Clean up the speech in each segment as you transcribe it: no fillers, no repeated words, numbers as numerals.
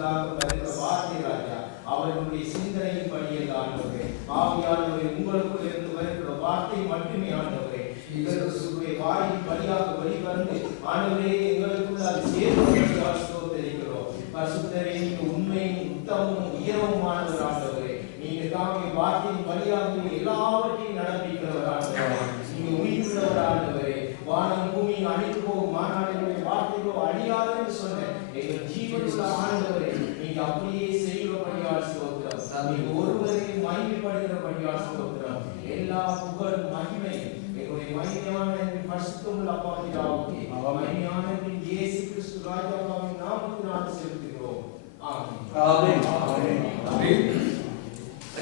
சொல்லாக வருகிற வார்த்தை ராஜா அவர்களுடைய சிந்தனையின் படியே ஆண்டவரே ஆவியானவரே உங்களுக்குள் இருந்து வருகிற வார்த்தை மட்டுமே ஆண்டவரே இவர்களுடைய வாயின் படியாக வெளிவந்து ஆண்டவரே எங்களுக்குள்ள அது சேர்ந்து ஸ்தோத்திரிக்கிறோம். பரிசுத்தரே நீங்க உண்மையும் உத்தமும் உயரவுமானவர் ஆண்டவரே. நீங்க தாமே வார்த்தையின் படியாக எல்லாவற்றையும் நடப்பிக்கிறவர் ஆண்டவரே. நீங்க உயிருள்ளவர் ஆண்டவரே. வானம் பூமி அழிந்து போகும் மாநாடுகளுடைய வார்த்தைகளோ அழியாது என்று சொன்ன எங்கள் ஜீவனுள்ள ஆண்டவரே நீங்க அப்படியே செய்கிறபடியால் ஸ்தோத்திரம். நீங்க ஒருவரையும் மகிமைப்படுகிறபடியால் ஸ்தோத்திரம். எல்லா புகழ் மகிமையும் எங்களுடைய மகிமையான பரிசுத்தமுள்ள அப்பா பிதாவுக்கே மகிமையான இயேசு கிறிஸ்து ராஜாவின் நாமத்தினால் செலுத்துகிறோம். ஆமென். ஆமென். ஆமென். ஆமென்.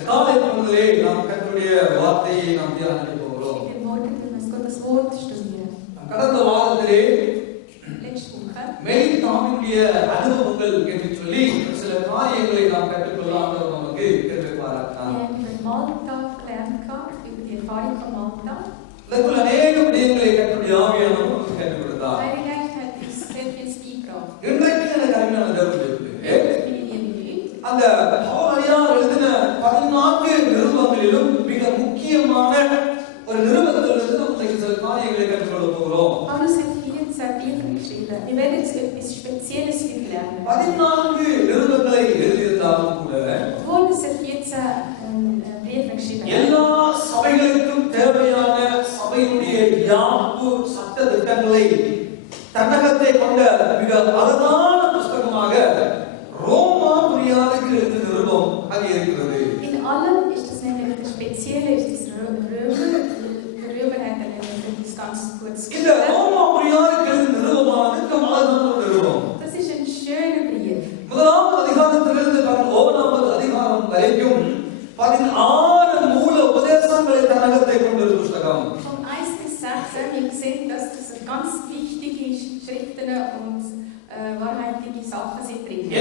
காலை பொழுதிலே நாம் கர்த்தருடைய வார்த்தையை நாம் தியானிக்க போகிறோம். கடந்த வாரத்திலே மெய்தாமினுடைய அனுபவங்கள் என்று சொல்லி சில காரியங்களை நாம் கற்றுக்கொள்ளலாம் நமக்கு கேள்வி பாராட்டினார். இதற்குள் அநேக விடயங்களை கர்த்தருடைய ஆவியானவர் நமக்கு கற்றுக் கொடுத்தார். இன்றைக்கு எனக்கு அருமையான தேவனுடைய அந்த பவுலடியார் எழுதின 14 நிருபங்களிலும் மிக முக்கியமான ஒரு நிருபத்திலிருந்து நாம் சில காரியங்களை கற்றுக்கொள்ள போகிறோம். 14 நிருபங்களை எழுதியிருந்தாலும் கூட எல்லா சபைகளுக்கும் தேவையான சபையினுடைய யாப்பு சட்ட திட்டங்களை தன்னகத்தை கொண்ட மிக அழகான புஸ்தகமாக ரோமா புரியாருக்கு எழுதின நிருபம் அங்கே இருக்கிறது. இந்த ரோமா புரியாருக்கு எழுதின நிருபமானது மிக அழகான ஒரு நிருபம். முதலாவது அதிகாரத்திலிருந்து 19வது அதிகாரம் வரைக்கும் 16 மூல உபதேசங்களை தன்னகத்தை கொண்ட புஸ்தகம்.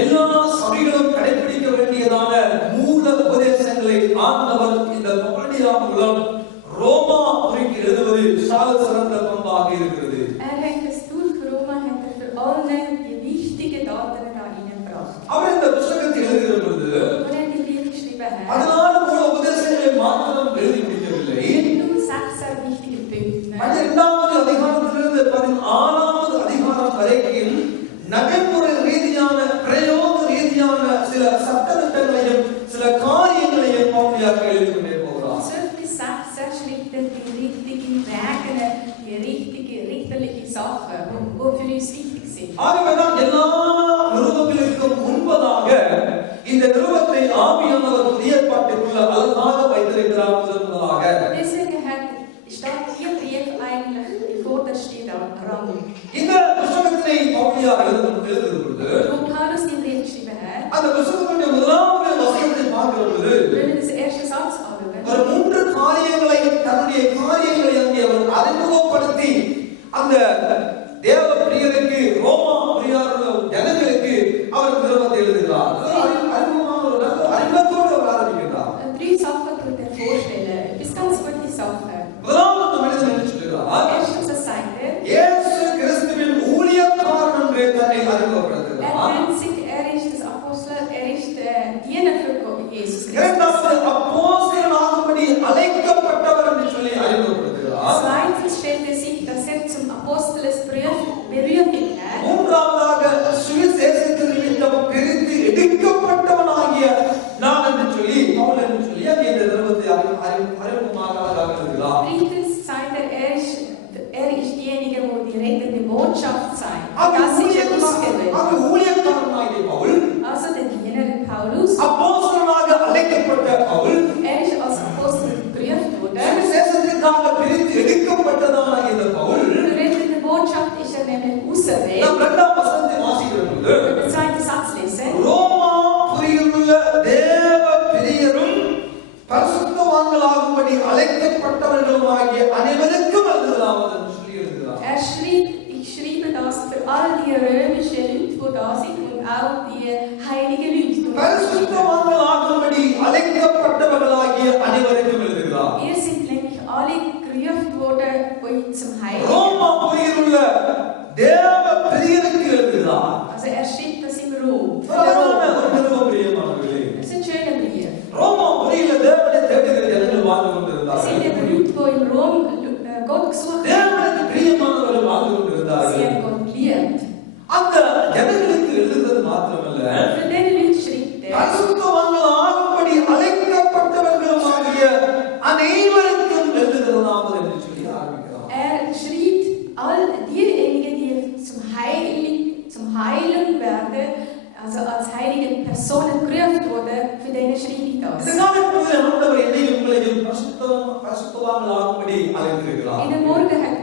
எல்லா சபைகளும் கடைபிடிக்க வேண்டியதான மூல உபதேசங்களை ஆண்டவர் இந்த பவுலடியார் மூலம் ரோமா புரிக்கு எழுதுவது சால சிறந்த பண்பாக இருக்கிறது. அவர் இந்த புத்தகத்தை எழுதுகிற பொழுது 16 மூல உபதேசங்களை மாத்திரம் எழுதி முடிக்கவில்லை. 12வது அதிகாரத்திலிருந்து 16வது அதிகாரம் வரைக்கும் நடைமுறை ரீதியான பிரயோக ரீதியான சில சட்டத்திட்டங்களையும் சில காரியங்களையும் பவுலடியார் எழுதி கொண்டே போகிறார். ஆகவேதான் எல்லா நிருபங்களுக்கும் முன்பதாக இந்த நிருபத்தை ஆவியானவர் புதிய ஏற்பாட்டுக்குள்ள அழகாக வைத்திருக்கிறார். முதலாக இந்த புத்தகத்தை பவுலடியார் எழுதுகிற பொழுது அந்த புத்தகத்தினுடைய முதலாவது வசனத்தை பார்க்கிற பொழுது ஒரு 3 காரியங்களை தன்னுடைய காரியங்களை அங்கே அவர் அறிமுகப்படுத்தி அந்த தேவ பிரியருக்கு ரோமா பிரியாருள்ள ஜனங்களுக்கு அவர் நிருபத்தை எழுதுகிறார். அறிமுகமான ஒரு அறிமுகத்தோடு அவர் ஆரம்பிக்கிறார். முதலாவது மனிதன் என்ன சொல்கிறார்? இயேசு கிறிஸ்துவின் ஊழியக்காரன் என்று தன்னை அறிமுகப்படுத்துகிறார். இரண்டாவது அப்போஸ்தலனாகும்படி அழைக்கப்பட்டவர் என்று சொல்லி அறிமுகப்படுத்துகிறார். மூன்றாவதாக சுவிசேஷத்தின் நிமித்தம் பிரித்து எடுக்கப்பட்டவனாகிய நான் என்று சொல்லி பவுல் என்று சொல்லி அந்த நிருபத்தை அறிமுகமாக எழுதுகிறார். ஊழியக்காரனாகிய பவுல் அப்போஸ்தலனாக அழைக்கப்பட்ட பவுல் சுவிசேஷத்திற்காக பிரித்து எடுக்கப்பட்டதான இந்த பவுல் இரண்டாம் வசனத்தை வாசிக்கிறபோது ரோமா புரியுள்ள தேவ பிரியரும் பரிசுத்தவான்களாகும்படி அழைக்கப்பட்டவர்களுமாகிய அனைவருக்கும் எழுதுகிறார் என்று சொல்லி எழுதுகிறார். Ich schreibe das für all die römische Leute, die da sind und auch die heilige Leute. பரிசுத்தவான்களாகும்படி அழைக்கப்பட்டவர்களாகிய அனைவருக்கும் எழுதுகிறார். Ihr sind nämlich alle gerufen worden zum Heiligen. ரோமா புரியுள்ள தேவ பிரியருக்கு எழுதுகிறார். Also schreibt das im Rom. ஒரு நிருபம் பிரியமானவர்களே. Das ist ein schöner Brief. ரோமாபுரியில தேவனை தேடுகிற ஜனங்கள் வாழ்ந்து Wir கொண்டிருந்தார்கள். sind ja Leute, die in Rom Gott gesucht haben. தேவனுக்கு பிரியமானவர்கள் வாழ்ந்து Sie கொண்டிருந்தார்கள். haben Gott geliebt. அந்த ஜனங்களுக்கு எழுதுறது மாத்திரமல்ல, Für diese Leute schreibt er, பரிசுத்தவான்கள் ஆகும்படி அழைக்கப்பட்டவர்களுமாகிய அனைவருக்கும் எழுதுகிறதாவது என்று சொல்லி ஆரம்பிக்கிறார். schreibt all diejenigen, die zum Heilen werden, also als heilige Personen gerufen wurden, für denen schreibe ich das. இந்த காலகட்டத்தில் ஆண்டவர் என்னையும் உங்களையும் பரிசுத்தவான்கள் ஆகும்படி அழைத்திருக்கிறார். In der Morgen hat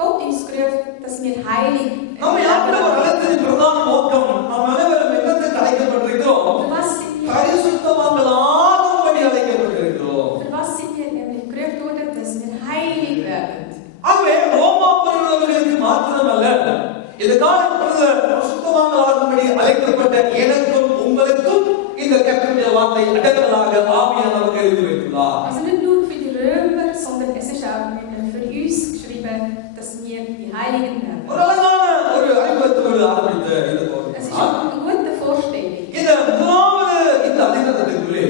Gott uns gerufen, dass wir heilig நம்மை ஆண்டவர் அழைத்ததின் பிரதான நோக்கம், நாம் அனைவரும் என்னத்துக்கு அழைக்கப்பட்டிருக்கிறோம்? Für was sind wir? பரிசுத்தவான்கள் ஆகும்படி அழைக்கப்பட்டிருக்கிறோம். Für was sind wir nämlich gerufen worden, dass wir heilig werden? ஆகவே ரோமாபுரியினர்களுக்கு மாத்திரமல்ல, இந்த காலகட்டத்தில் பரிசுத்தவான்கள் ஆகும்படி அழைக்கப்பட்ட எனக்கும் உங்களுக்கும் இந்த கர்த்தருடைய வார்த்தை அடங்கலாக ஆவியானவர் எழுதி வைத்துள்ளார். Also nicht nur für die Römer, sondern es ist auch nämlich für uns geschrieben, dass wir die Heiligen werden. ஒரு அழகான ஒரு அறிமுகத்தோடு ஆரம்பித்த இந்த Es ist பகுதி. eine gute Vorstellung. இந்த முதலாவது இந்த அதிகாரத்துக்குள்ளே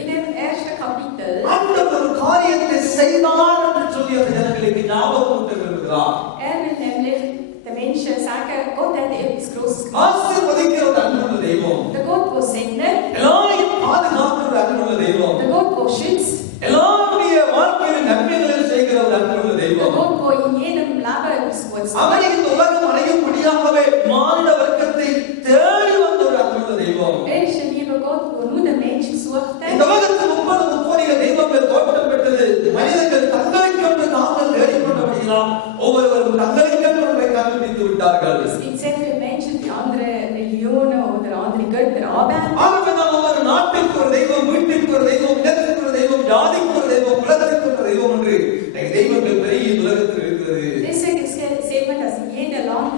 In dem ersten Kapitel, ஆண்டவர் ஒரு காரியத்தை செய்தார் என்று சொல்லி அந்த ஜனங்களுக்கு ஞாபகமூட்ட விரும்புகிறார். will nämlich den Menschen sagen, Gott hat etwas Großes gemacht. ஆசீர்வதிக்கிற ஒரு அன்புள்ள தெய்வம், Der Gott, der segnet, எல்லாரையும் பாதுகாக்கிற ஒரு அன்புள்ள தெய்வம், der Gott, der schützt, எல்லாருடைய வாழ்க்கையில் நன்மைகளை செய்கிற ஒரு அன்புள்ள der தெய்வம். Gott, der in jedem Leben etwas Gutes அவரை macht. இந்த உலகம் அடையும்படியாகவே மானிட வர்க்கத்தை தேடி வந்த ஒரு அன்புள்ள தெய்வம். Ist ein lieber Gott, der nur den Menschen gesucht இந்த hat. உலகத்தில் 30 கோடி தெய்வங்கள் தோற்றம் பெற்றது. மனிதர்கள் தங்களுக்கென்று தாங்கள் தேடிக்கொண்டபடியால் ஒவ்வொருவரும் தங்களுக்கென்று ஒன்றை கண்டுபிடித்து விட்டார்கள். Es gibt sehr viele Menschen, die andere Religionen oder andere Götter anbeten. ஆகவே நாம் ஒவ்வொரு நாட்டிற்கு ஒரு தெய்வம், வீட்டிற்கு ஒரு தெய்வம், இடத்திற்கு ஒரு தெய்வம், ஜாதிக்கு ஒரு தெய்வம், குலத்திற்கு ஒரு தெய்வம் என்று தெய்வங்கள் பெரிய உலகத்தில் இருக்கிறது. Deswegen sehen wir, dass in jedem Land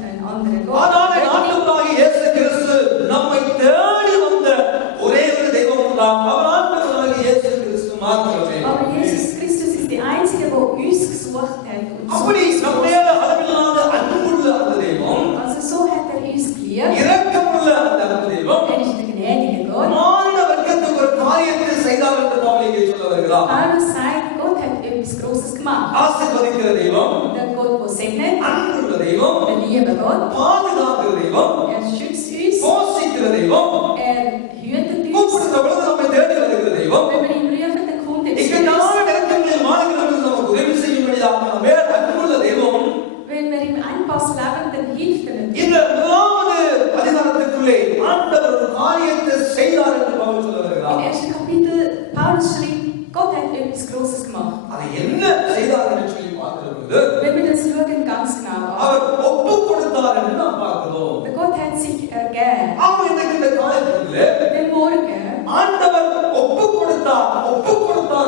einen anderen Gott. ஆனால் ஆண்டவராகிய இயேசு கிறிஸ்து நம்மை தேடி வந்த ஒரே ஒரு தெய்வம் உண்டாம். அவர் ஆண்டவராகிய இயேசு கிறிஸ்து மாத்திரமே. Aber Jesus Christus ist der Einzige, der uns gesucht hat. அப்படி நம்மேல அளவில்லாத அன்புள்ள அந்த தெய்வம், Also so hat er uns geliebt. இரக்கமுள்ள அந்த அன்பு தெய்வம், Er ist der gnädige Gott. மானிட வர்க்கத்துக்கு ஒரு காரியத்தை செய்தார் என்று பவுல் இங்கே சொல்ல வருகிறார். Paulus sagt, Gott hat etwas Großes gemacht. ஆசீர்வதிக்கிற தெய்வம், Der Gott, der segnet, அன்புள்ள தெய்வம், der liebe Gott, பாதுகாக்கிற தெய்வம், er schützt uns, போஷிக்கிற தெய்வம், er hütet uns. கூப்பிடுகிற பொழுது நம்மை தேடி வருகிற தெய்வம், Wenn wir ihn rufen, dann kommt er zu இக்கட்டான uns. நேரங்களில் மாறுகிறவர்கள் நமக்கு உதவி செய்யும்படியாக நம்மே அன்புள்ள தெய்வம். Wenn wir im Anpass leben, dann hilft er uns. இந்த முதலாவது அதிகாரத்துக்குள்ளே ஆண்டவர் ஒரு காரியத்தை செய்தார் என்று பவுல் சொல்ல வருகிறார். Im ersten Kapitel, Paulus schreibt, Gott hat etwas Großes gemacht. அதை என்ன செய்தார் என்று சொல்லி பார்க்கிற பொழுது Wenn wir das schauen, ganz genau an. அவர் ஒப்பு கொடுத்தார் என்று நாம் பார்க்கிறோம். Der Gott hat sich ergeben. ஆமா, இன்றைக்கு இந்த காலத்திலே Den Morgen, ஆண்டவர் ஒப்பு கொடுத்தார்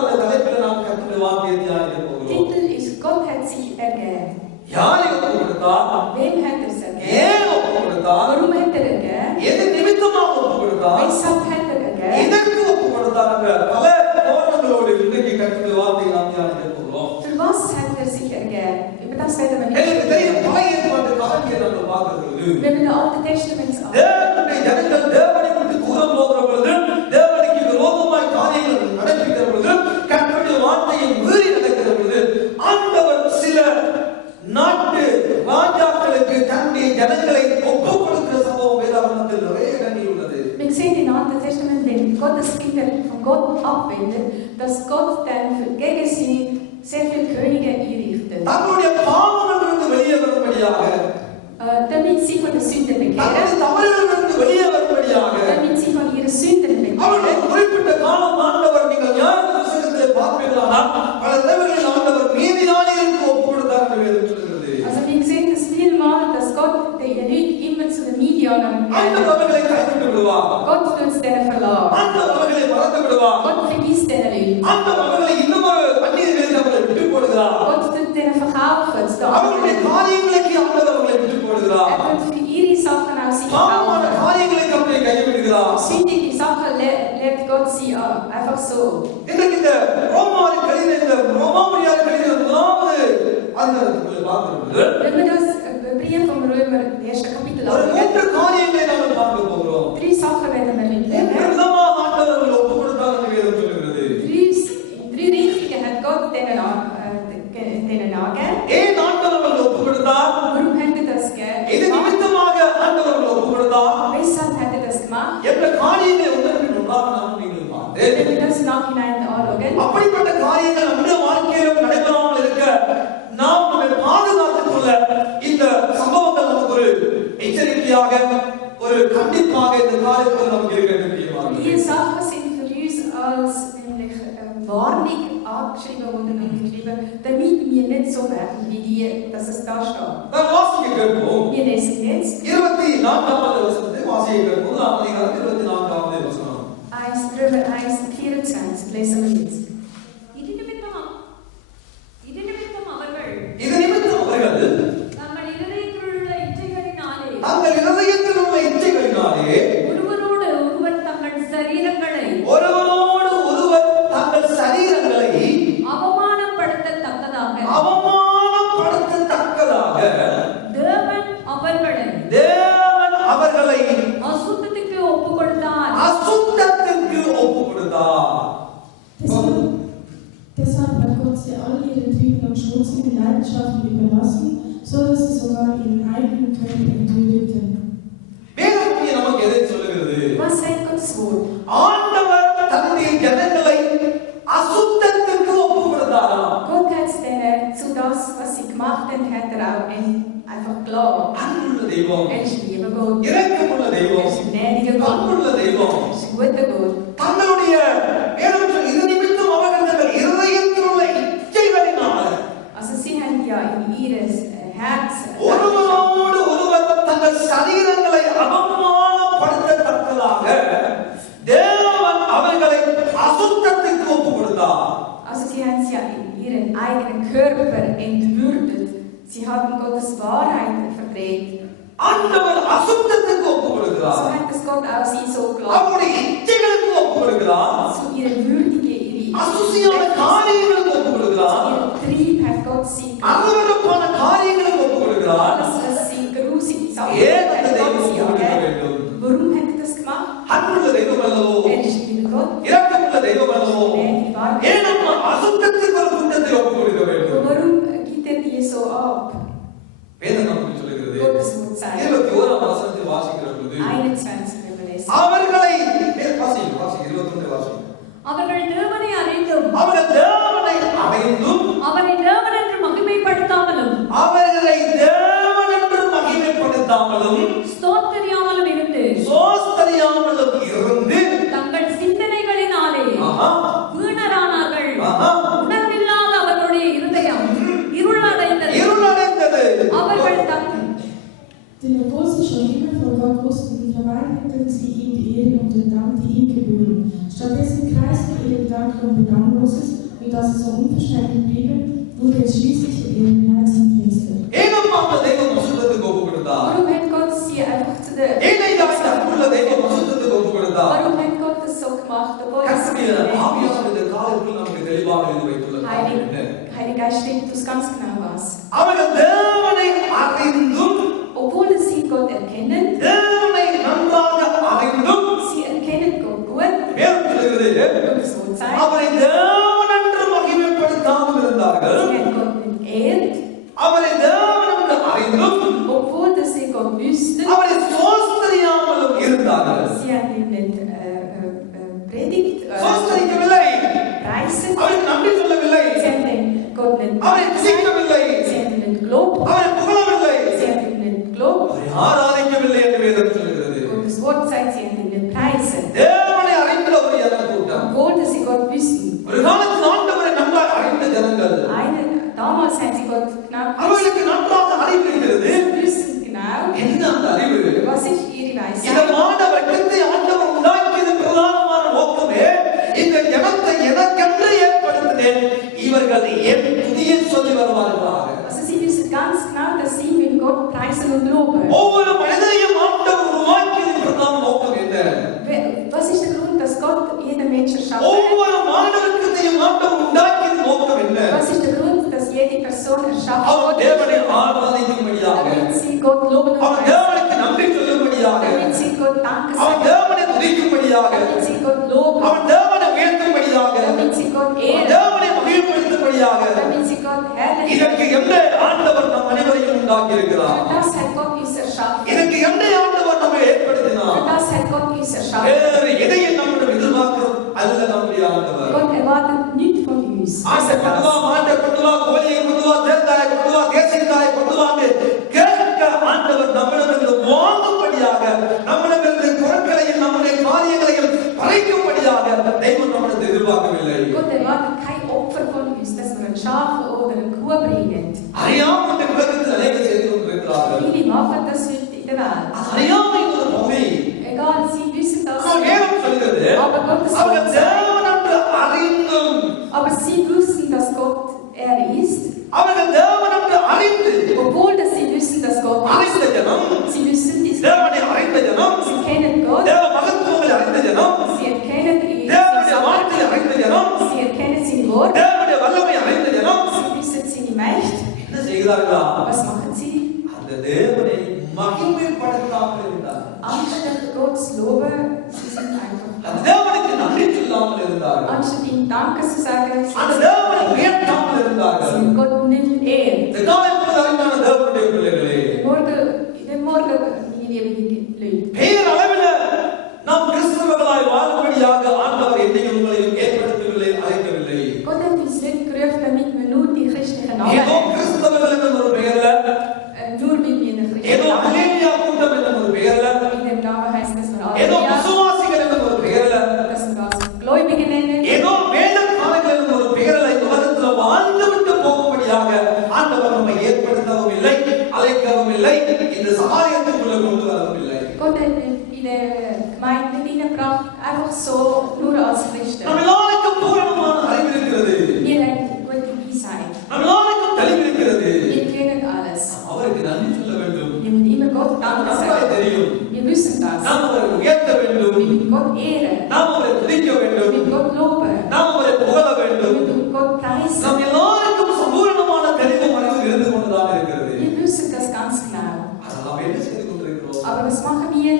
என்ற தலைப்பில் நாம் கர்த்தருடைய வார்த்தையை தியானிக்க போகிறோம். Titel ist Gott hat sich ergeben. யாரை ஒப்பு கொடுத்தார்? Wem hat er es ergeben? ஏன் ஒப்பு கொடுத்தார்? Warum hat er ergeben? எது நிமித்தமாக ஒப்பு கொடுத்தார்? Weshalb hat er ergeben? எதற்கு ஒப்பு கொடுத்தார் என்ற பல கோணங்களோடு இன்றைக்கு கர்த்தருடைய வார்த்தையை நாம் தியானிக்க போகிறோம். Für was hat er sich ergeben? Über das werden wir எனக்கு nicht தெரியும், sprechen. பழைய ஏற்பாட்டு காலத்தை நாம் பார்க்கிறது. Wenn wir das Alte Testament anschauen, தேவனுடைய ஜனங்கள் தேவனை விட்டு தூரம் போகிற பொழுது, தேவனுக்கு விரோதமாய் காரியங்கள் நடப்பிக்கிற பொழுது, கர்த்தருடைய வார்த்தையை மீறி நடக்கிற பொழுது, ஆண்டவர் சில நாட்டு ராஜாக்களுக்கு தன்னுடைய ஜனங்களை ஒப்புக் கொடுக்கிற சம்பவம் வேதாகமத்தில் நிறைய இடங்களில் உள்ளது. wir sehen im Alten Testament, wenn Gottes Kinder von Gott abwenden, dass Gott dann gegen sie sehr viele Könige einrichtet. தங்களுடைய பாவங்களிலிருந்து வெளியே வரும்படியாக, Damit sie von der Sünde bekehren, தங்களுடைய தவறுகளிலிருந்து வெளியே வரும்படியாக, damit sie von ihren Sünden அவருடைய bekehren. குறிப்பிட்ட காலம் ஆண்டவர், நீங்கள் நியாய புத்தகத்திலே பார்ப்பீர்களானால் பல தடவைகளில் ஆண்டவர் நீதியானிகளுக்கு ஒப்பு கொடுத்தார் என்று வேதம் சொல்கிறது. Also wir sehen das vielmal, dass Gott die Leute immer zu den Midianern ஆண்டவர் அவர்களை கைவிட்டு விடுவார். Gott tut es denen verlassen. ஆண்டவர் அவர்களை மறந்து விடுவார். Gott vergisst denen Leute. ஆண்டவர் அவர்களை இன்னும் ஒரு அந்நியர்களுக்கு அவர்களை விட்டு போடுகிறார். Gott tut denen verkaufen. அவர்களுடைய காரியங்களுக்கு ஆண்டவர் அவர்களை விட்டு போடுகிறார். Er tut für ihre Sachen auch sich பாவமான verkaufen. காரியங்களுக்கு அவர்களை கைவிடுகிறார். Sündige Sachen lehrt Gott sie einfach so. இன்றைக்கு இந்த ரோமாரி கழிந்த இந்த ரோமாபுரியார் கழிந்த முதலாவது அதிகாரத்துக்குள்ளே பார்க்கிறோம். Wenn wir das Brief vom Römer, das erste Kapitel ஒரு anschauen, மூன்று காரியங்களை நாம் பார்க்க das nach hinein anschauen. அப்படிப்பட்ட காரியங்கள் நம்முடைய வாழ்க்கையிலும் நடைபெறாமல் இருக்க நாம் நம்மை பாதுகாத்துக் கொள்ள இந்த சம்பவங்கள் நமக்கு ஒரு எச்சரிக்கையாக ஒரு கண்டிப்பாக இந்த காரியத்தில் நமக்கு இருக்க வேண்டியது. Die Sachen sind für uns als nämlich Warnung angeschrieben worden und geschrieben, damit wir nicht so werden wie die, dass es da steht. நாம் வாசிக்க கேட்போம். Wir lesen jetzt 24வது வசனத்தை வாசிக்க கேட்போம். 24வது வசனம். 1 Römer 1:24 lesen wir jetzt. இது நிமித்தம் அவர்கள் தங்கள் இதயத்தில் உள்ள இச்சைகளினாலே ஒருவரோடு ஒருவர் தங்கள் சரீரங்களை அவமானப்படுத்தத்தக்கதாக தேவன் அவர்களை அசுத்தத்துக்கு ஒப்புக் கொடுத்தார். Deshalb hat Gott sie all ihre Triebe und schmutzigen Leidenschaften überlassen, so dass sie sogar ihren eigenen Körper entwürdigten. நமக்கு எதை சொல்லுகிறது? Was sagt Gottes Wort? ஆண்டவர் தன்னுடைய ஜனங்களை அசுத்தத்துக்கு ஒப்புக் கொடுத்தாராம். Gott hat zu das, was sie gemacht haben, hat auch einfach klar. அன்புள்ள தெய்வம், ist lieber Gott. இரக்கமுள்ள தெய்வம், ist gnädiger Gott. அன்புள்ள தெய்வம், ist guter Gott. தங்களுடைய இது நிமித்தம் அவர்கள் தங்கள் இதயத்தில் உள்ள இச்சைகளினால் Also sie haben ja in ihres Herz ஒருவரோடு ஒருவர் தங்கள் சரீரங்களை அவமானப்படுத்தத்தக்கதாக தேவன் அவர்களை அசுத்தத்துக்கு ஒப்புக் கொடுத்தார். Also sie haben ja in ihren eigenen Körper entwürdet. Sie haben Gottes Wahrheit verdreht. ஆண்டவர் அசுத்தத்துக்கு ஒப்புக் கொடுக்கிறார். So hat es Gott auch sie so klar. அவருடைய இச்சைகளுக்கு ஒப்புக் கொடுக்கிறார். Zu ihrer Würdige, அசுசியான காரியங்களுக்கு ஒப்புக் கொடுக்கிறார். ihren Trieb hat Gott sie அருவருப்பான காரியங்களுக்கு ஒப்புக் கொடுக்கிறார். alles, was sie grusig Sachen ஏன் அந்த hat தெய்வம் Gott sie ஒப்புக் கொடுக்க gegeben. வேண்டும்? Warum hat er das gemacht? அன்புள்ள தெய்வம் அல்லவோ, ist lieber Gott. இரக்கமுள்ள தெய்வம் அல்லவோ, gnädige Wahrheit. ஏன் நம்ம அசுத்தத்துக்கு ஒரு குற்றத்தை ஒப்புக் கொடுக்க வேண்டும்? Warum gibt er die so ab? வேதம் நமக்கு சொல்லுகிறது. Gottes Wort sagt. 21ஆம் வசனத்தை வாசிக்கிற பொழுது 21 überlesen. அவர்களை வாசிங்க 21 வாசிங்க. அவர்கள் தேவனை அறிந்தும் அவர்கள் தேவனை அறிந்தும் அவரை தேவன் என்று மகிமைப்படுத்தாமலும் அவர்களை தேவன் என்று மகிமைப்படுத்தாமலும் ஸ்தோத்திரியாமலும் இருந்து சோஸ்தரியாமலும் இருந்து தங்கள் சிந்தனைகளினாலே வீணரானார்கள். உணர்வில்லாத அவர்களுடைய இருதயம் இருளடைந்தது. அவர்கள் Denn obwohl sie schon immer von Gott wussten, verweigerten sie ihm die Ehre und den Dank, die ihm gebühren. Stattdessen kreisten ihre Gedanken um Belangloses, und da sie so unverständlich blieben, wurde es schließlich in ihrem Herzen finster. Warum hat Gott sie einfach zu der Warum hat Gott das so gemacht? Obwohl es Heiliger Geist stimmt uns ganz genau was. Obwohl sie Gott erkennen, sie erkennen Gott gut, Gottes Wort zeigt, sie haben Gott nicht geehrt, obwohl sie Gott wüssten, sie haben ihn nicht predigt, preisen, sie haben den Gott nicht sie haben ihn nicht gelobt, sie haben ihn nicht gelobt, Gottes Wort sagt, sie haben ihn nicht preisen, obwohl sie Gott wüssten. Damals haben sie Gott genau wissen genau, was ist ihre Weisheit. Also sie wissen ganz genau, dass sie mit Gott preisen und loben. Was ist der Grund, dass Gott jeden Menschen schafft? Was ist der Grund, dass jede Person erschafft wurde? Damit sie Gott loben und preisen. Damit sie Gott danken sagen. Damit sie Gott loben. Damit sie Gott ehren. Damit sie Gott herrlichen. Das hat Gott uns erschaffen. Das hat Gott uns erschaffen. ஆட்டை கொண்டு வா, மாட்டை கொண்டு வா, கோழியை கொண்டு வா, தேங்காயை கொண்டு வா, தேசிக்காயை கொண்டு வான்னு கேட்க ஆண்டவர் நம்மிடமிருந்து வாங்கும்படியாக, நம்மிடமிருந்து பொருட்களையும் நம்முடைய காரியங்களையும் பறிக்கும்படியாக தெய்வம் நம்மிடத்தை எதிர்பார்க்கவில்லை. God erwartet kein Opfer von uns, dass wir ein Schaf oder eine Kuh bringen. அறியாமல் இந்த உலகத்தில் அநேகர் செய்து கொண்டிருக்கிறார்கள். Viele machen das heute in der Welt. அறியாமை ஒரு பொய். Egal, sie wissen das. ஆனால் வேதம் சொல்கிறது, Aber Gottes அவர்கள் Wort தேவன் என்று அறிந்தும், aber sie wussten, dass Gott er ist. அவர்கள் தேவன் என்று அறிந்து, Obwohl dass sie wissen, dass Gott அறிந்த ஜனம், ist. Sie wissen dies. தேவனை அறிந்த ஜனம், Sie kennen Gott. தேவ மகத்துவங்களை அறிந்த ஜனம், Sie erkennen ihn. தேவனுடைய வார்த்தையை அறிந்த ஜனம், Sie erkennen sein Wort. தேவனுடைய வல்லமை அறிந்த ஜனம் Sie wissen seine Macht. என்ன செய்கிறார்களா? Was machen sie? அந்த தேவனை மகிமைப்படுத்தாமல் இருந்தார்கள். Anstatt Gottes Lobe, sie sind einfach. அந்த தேவனுக்கு நன்றி சொல்லாமல் இருந்தார்கள். Anstatt ihm Danke zu sagen, அந்த sie தேவனை உயர்த்தாமல் இருந்தார்கள். Gott nicht ehren. இந்த காலத்தில் அறிஞான தேவனுடைய பிள்ளைகளே, Den Morgen, meine lieben Leute. பெயர் அளவில் நாம் கிறிஸ்தவர்களாய் வாழும்படியாக ஆண்டவர் என்னையும் உங்களையும் ஏற்படுத்தவில்லை, அழைக்கவில்லை. Gott hat uns nicht gerufen, damit wir nur die christlichen Namen ஏதோ haben. கிறிஸ்தவர்கள் என்ற ஒரு பெயர்ல, Nur mit mir eine ஏதோ christlichen Namen. அலேலியா கூட்டம் என்ற ஒரு பெயர்ல, In dem Namen heißt es nur ஏதோ Alleluia, விசுவாசிகள் என்ற ஒரு பெயர்ல, dass wir als Gläubige nennen. ஏதோ வேதக்காரர்கள் என்ற ஒரு பெயர்ல இந்த உலகத்தில் வாழ்ந்து விட்டு போகும்படியாக ஆண்டவர் நம்மை ஏற்படுத்தவும் இல்லை, அழைக்கவும் இல்லை, இந்த சகாயத்துக்குள்ள கொண்டு வரவும் இல்லை. Gott hat in der Gemeinde nicht hineingebracht, einfach so, nur als Christen. நம்ம எல்லாருக்கும் பூரணமான அறிவு இருக்கிறது, Wir haben gute Weisheit. நம்ம எல்லாருக்கும் தெளிவு இருக்கிறது. Wir kennen alles. அவருக்கு நன்றி சொல்ல வேண்டும். Wir müssen immer Gott Danke நமக்கு sagen. தெரியும். Wir wissen das. நாம் அவரை உயர்த்த வேண்டும், Wir müssen Gott ehren. நாம் அவரை துதிக்க Wir வேண்டும், müssen Gott loben. நாம் அவரை புகழ Wir வேண்டும். müssen Gott preisen. நம் எல்லாருக்கும் சம்பூரணமான தெளிவும் அறிவு இருந்து கொண்டுதான் இருக்கிறது. Wir wissen das ganz klar. ஆனால் நாம் என்ன செய்து கொண்டிருக்கிறோம்? Aber was machen wir?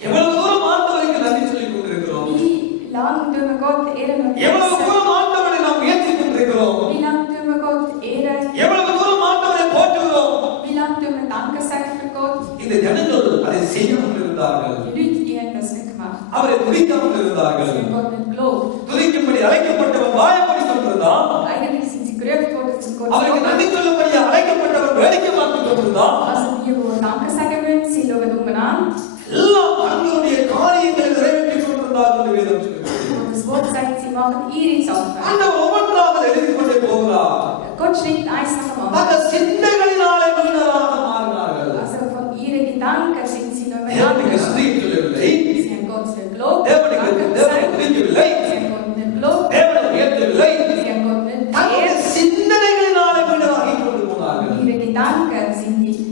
எவ்வளவு தூரம் ஆண்டவருக்கு நன்றி சொல்லிக் கொண்டிருக்கிறோம்? Wie lange tun wir Gott ehren und எவ்வளவு preisen? தூரம் ஆண்டவரை நாம் உயர்த்தி கொண்டிருக்கிறோம்? Wie lange tun wir Gott ehren? எவ்வளவு தூரம் ஆண்டவரை போற்றுகிறோம்? Wie lange tun wir Danke sagen für Gott? இந்த ஜனங்கள் அதை செய்யாமல் இருந்தார்கள். Die Leute, die haben das nicht gemacht. அவரை துதிக்காமல் இருந்தார்கள். Sie haben Gott nicht gelobt. துதிக்கும்படி அழைக்கப்பட்டவன் வாயப்படி கொண்டிருந்தான். Eigentlich sind sie gerufen worden zu Gott. அவருக்கு நன்றி சொல்லும்படி அழைக்கப்பட்டவன் வேடிக்கை பார்த்துக் கொண்டிருந்தான். Also die, die Danke sagen wollen, sie schauen umeinander. எல்லாம் தங்களுடைய காரியங்களை நிறைவேற்றிக் கொண்டிருந்தார்கள் என்று வேதம் சொல்கிறது. Und das Wort sagt, sie machen ihre Sachen. ஆண்டவர் ஒவ்வொன்றாக எழுதிக் கொண்டே போகிறார். Gott schreibt eins nach dem அந்த anderen. சிந்தைகளினாலே வீணராக மாறினார்கள். Also von ihren Gedanken sind sie nur தேவனுக்கு mehr. ஸ்துதி சொல்லவில்லை, Sie haben Gott nicht gelobt. தேவனுக்கு Danke தேவனை gesagt. துதிக்கவில்லை, Sie haben Gott nicht gelobt. தேவனை உயர்த்தவில்லை. Sie haben Gott nicht தங்களுடைய geehrt. சிந்தனைகளினாலே வீணராகிக் கொண்டு போனார்கள். Ihre Gedanken sind nicht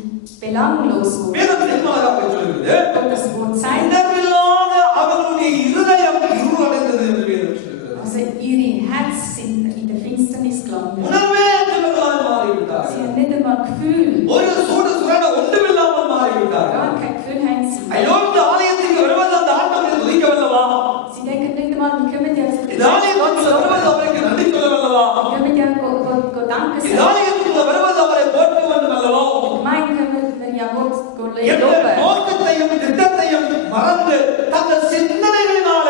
belanglos geworden. வேதம் தெளிவாக சொல்கிறது, Und das Wort sagt, உணர்வில்லாத அவர்களுடைய இருதயம் இருளடைந்தது என்று வேதம் சொல்கிறது. also ihre Herzen sind in der Finsternis gelandet. உணர்வே அற்றவர்களாய் Sie மாறிவிட்டார்கள். haben nicht einmal Gefühl. ஒரு சூடு சுரண ஒன்றுமில்லாமல் மாறிவிட்டார்கள். Gar kein Gefühl haben sie. ஐயோ, இந்த ஆலயத்துக்கு வருவது அந்த ஆண்டவரை துதிக்கவல்லவா? Sie denken nicht einmal, wie können wir இந்த ஆலயத்துக்கு வருவது அவருக்கு நன்றி சொல்லவல்லவா? Wie können wir Gott Danke இந்த sagen? ஆலயத்துக்கு வருவது அவரை போற்ற வேண்டும் அல்லவா? Gemein können wir ja Gott என்ற loben. நோக்கத்தையும் திட்டத்தையும் மறந்து தங்கள் சிந்தனைகளினால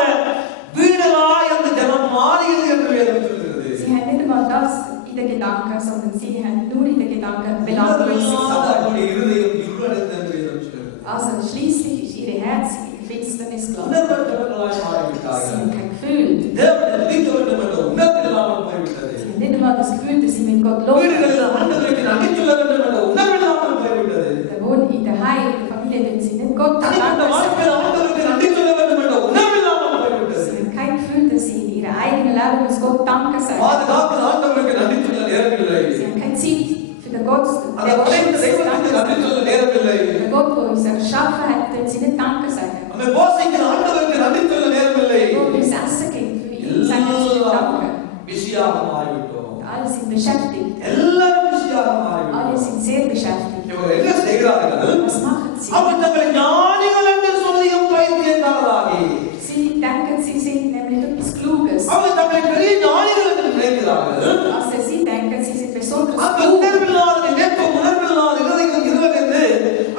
வீணராய் அந்த ஜனம் மாறியது என்று வேதம் சொல்கிறது. Sie haben nicht einmal das in den Gedanken, sondern sie haben nur in den Gedanken belanglos உணர்வில்லாத sind. அவருடைய இருதயம் இருளடைந்தது என்று வேதம் சொல்கிறது. Also schließlich ist ihre Herz in die Finsternis gelandet. உணர்வற்றவர்களாய் Sie மாறிவிட்டார்கள். haben kein Gefühl. தேவனை துதிக்க வேண்டும் என்ற உணர்வு இல்லாமல் போய்விட்டது. Sie haben nicht einmal das Gefühl, dass sie mit Gott loben. வீடுகளில் ஆண்டவருக்கு நன்றி சொல்ல வேண்டும் என்ற உணர்வு இல்லாமல் போய்விட்டது. Da wohnen in der Heim, in der Familie, wenn sie nicht Gott தனிப்பட்ட Danke sagen. வாழ்க்கையில் ஆண்டவருக்கு நன்றி சொல்ல வேண்டும் என்ற உணர்வு இல்லாமல் போய்விட்டது. Sie haben kein Gefühl, dass sie in ihrem eigenen Leben muss Gott Danke sagen. பாதுகாக்கிற ஆண்டவருக்கு நன்றி சொல்ல நேரமில்லை. Sie haben keine Zeit für den Gott, அந்த der படைத்த uns தெய்வத்துக்கு Danke நன்றி sagt. சொல்ல நேரமில்லை. Der Gott, der uns erschaffen hat, den sie nicht Danke sagen. நம்மை போஷிக்கிற ஆண்டவருக்கு நன்றி சொல்ல நேரமில்லை. Der Gott uns Essen gibt, für ihn sagen sie nicht Danke. பிஸியாக மாறிவிட்டோம். Alle sind beschäftigt. எல்லாரும் பிஸியாக Alle மாறிவிட்டோம். sind sehr beschäftigt. இவங்க என்ன செய்கிறார்கள்? Was machen sie? அவர் தங்களை ஞானிகள் என்று சொல்லியும் பைத்தியக்காரராகி, Sie denken, sie sind nämlich etwas Kluges. அவர் தங்களை பெரிய ஞானிகள் என்று நினைக்கிறார்கள். Also sie denken, sie sind besonders அந்த klug. உணர்வில்லாத நினைப்பு, உணர்வில்லாத இருதயம் இருளடைந்து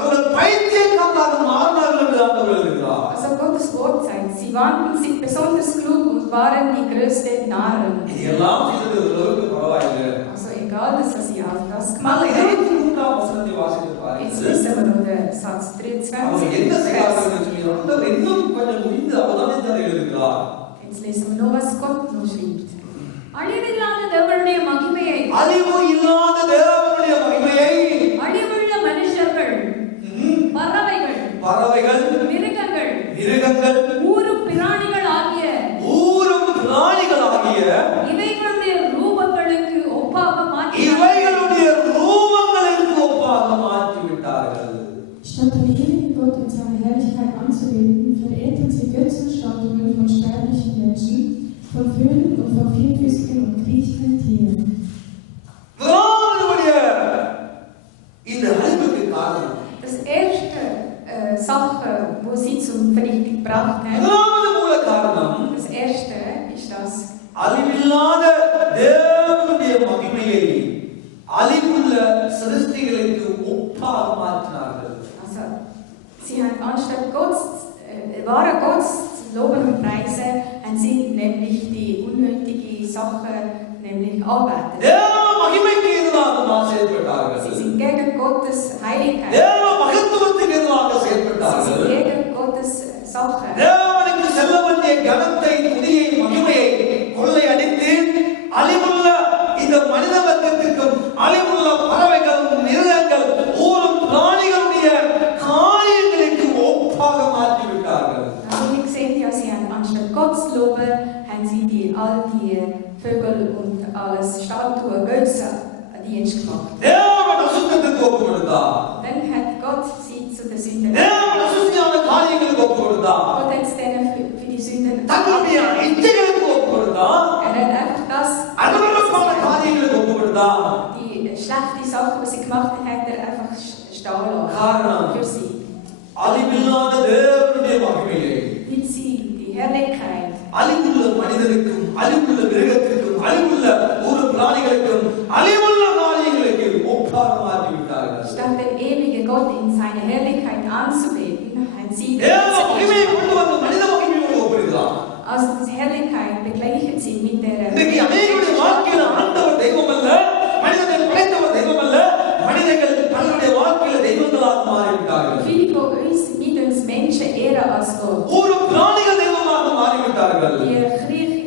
அவர்கள் பைத்தியக்காரராக மாறினார்கள் என்று ஆண்டவர் எழுதுகிறார். Also Gottes Wort sagt, sie waren nannten sich besonders klug und waren die größten Narren. இதெல்லாம் செய்தது ஓரளவுக்கு பரவாயில்லை. Also egal, dass sie auch das ஆனால் gemacht haben. 23ஆம் வசனத்தை வாசித்து Jetzt பாருங்கள். lesen wir noch den Satz அவர் என்ன 23. செய்தார்கள் என்று சொல்லி ஆண்டவர் இன்னும் கொஞ்சம் முடிந்து அவதானித்தார் எழுதுகிறார். Jetzt lesen wir noch, was Gott noch schreibt. அழிவில்லாத தேவனுடைய மகிமையை, அழிவு இல்லாத தேவனுடைய மகிமையை அழிவுள்ள மனுஷர்கள், பறவைகள், பறவைகள், மிருகங்கள், மிருகங்கள், ஊரும் பிராணிகள் ஆகிய ஊரும் பிராணிகளாகிய இவைகளுடைய ரூபங்களுக்கு ஒப்பாக மாற்றி இவைகளுடைய ரூபங்களுக்கு ஒப்பாக மாற்றி விட்டார்கள். Statt den ewigen Gott in seiner Herrlichkeit anzubeten, verehrten sie Götzenstatuen von sterblichen Menschen, von Vögeln und von vierfüßigen und kriechenden Tieren. முதலாவதுடைய இந்த அழிவுக்கு காரணம் Das erste Sache, wo sie zum Vernichtung gebracht haben, முதலாவது மூல காரணம் das erste ist das, அழிவில்லாத தேவனுடைய மகிமையை அழிவுள்ள சிருஷ்டிகளுக்கு ஒப்பாக மாற்றினார்கள். also sie haben anstatt wahre Gott zu loben und preisen, haben sie nämlich die unnötige Sache nämlich arbeitet. தேவ மகிமைக்கு எதிராக செயல்பட்டார்கள். Sie sind gegen Gottes Heiligkeit. தேவ மகத்துவத்துக்கு எதிராக Sie sind செயல்பட்டார்கள். gegen Gottes Sache. தேவனுக்கு செல்ல வேண்டிய கனத்தை, துதியை, மகிமையை கொள்ளையடித்து அழிவுள்ள இந்த மனித வர்க்கத்திற்கும் அழிவுள்ள பறவைகள், மிருகங்கள், ஊரும் பிராணிகளுடைய காரியங்களுக்கு ஒப்பாக மாற்றி விட்டார்கள். Wie gesehen, ja, sie haben anstatt Gott zu loben, haben sie all die Vögel und alles Statuen, Götze Dienst gemacht. தேவன் அசுத்தத்துக்கு ஒப்பு கொடுத்தார். Dann hat Gott sie zu der Sünde. தேவன் அசுத்தமான காரியங்களுக்கு ஒப்பு கொடுத்தார். Gott hat es denen für die Sünden. தன்னுடைய இச்சைகளுக்கு ஒப்பு கொடுத்தார். Er hat einfach das, அருவருப்பான காரியங்களுக்கு ஒப்பு கொடுத்தார். die schlechte Sachen, was sie gemacht haben, hat er einfach stehen lassen. காரணம் Für sie. அழிவில்லாத தேவனுடைய மகிமையை Mit sie die Herrlichkeit. அழிவுள்ள மனிதனுக்கும் அழிவுள்ள மிருகத்திற்கும் அழிவுள்ள ஒரு பிராணிகளுக்கும் அழிவுள்ள காரியங்களுக்கு ஒப்பாக மாற்றி விட்டார்கள். Statt den ewigen Gott in seiner Herrlichkeit anzubeten, haben sie die தேவ மகிமையை கொண்டு வந்து மனித மகிமையோடு ஒப்பிடுகிறார். also die Herrlichkeit begleichen sie mit der இன்றைக்கு அநேகருடைய வாழ்க்கையில ஆண்டவர் தெய்வம் அல்ல, மனிதனை படைத்தவர் தெய்வம் அல்ல, மனிதர்கள் தன்னுடைய வாழ்க்கையில தெய்வங்களாக மாறிவிட்டார்கள். Viele von uns mit uns Menschen ehren als Gott. ஒரு பிராணிகள் தெய்வமாக மாறிவிட்டார்கள். Die kriechige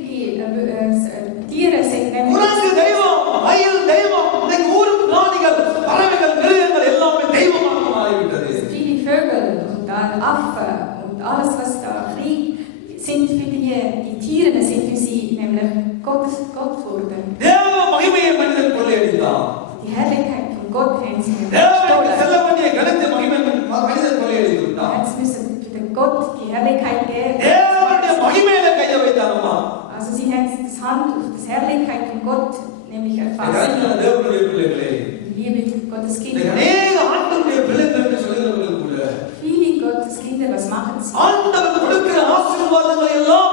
Tiere sind nämlich உனக்கு தெய்வம், மயில் தெய்வம், இன்னைக்கு ஊரு பிராணிகள், பறவைகள், மிருகங்கள் எல்லாமே தெய்வமாக மாறிவிட்டது. viele Vögel und Affen und alles, was da kriegt, sind für die Tiere, sind für sie nämlich Gott geworden. தேவ மகிமையை மனிதன் கொள்ளையடித்தான். Die Herrlichkeit von Gott haben sie தேவனுக்கு gestohlen. செல்ல வேண்டிய கனத்தை மகிமை மனிதன் கொள்ளையடித்து விட்டான். Jetzt müssen für den Gott die Herrlichkeit geben. தேவனுடைய மகிமையில கையை வைத்தானமா? Also sie haben das Hand auf das Herrlichkeit von Gott nämlich erfasst. தேவனுடைய பிள்ளைகளே, Liebe Gottes இந்த Kinder. அநேக ஆண்டவருடைய பிள்ளைகள் என்று சொல்லுகிறவர்கள் கூட Viele Gottes Kinder, was machen sie? ஆண்டவர் கொடுக்கிற ஆசீர்வாதங்களை எல்லாம்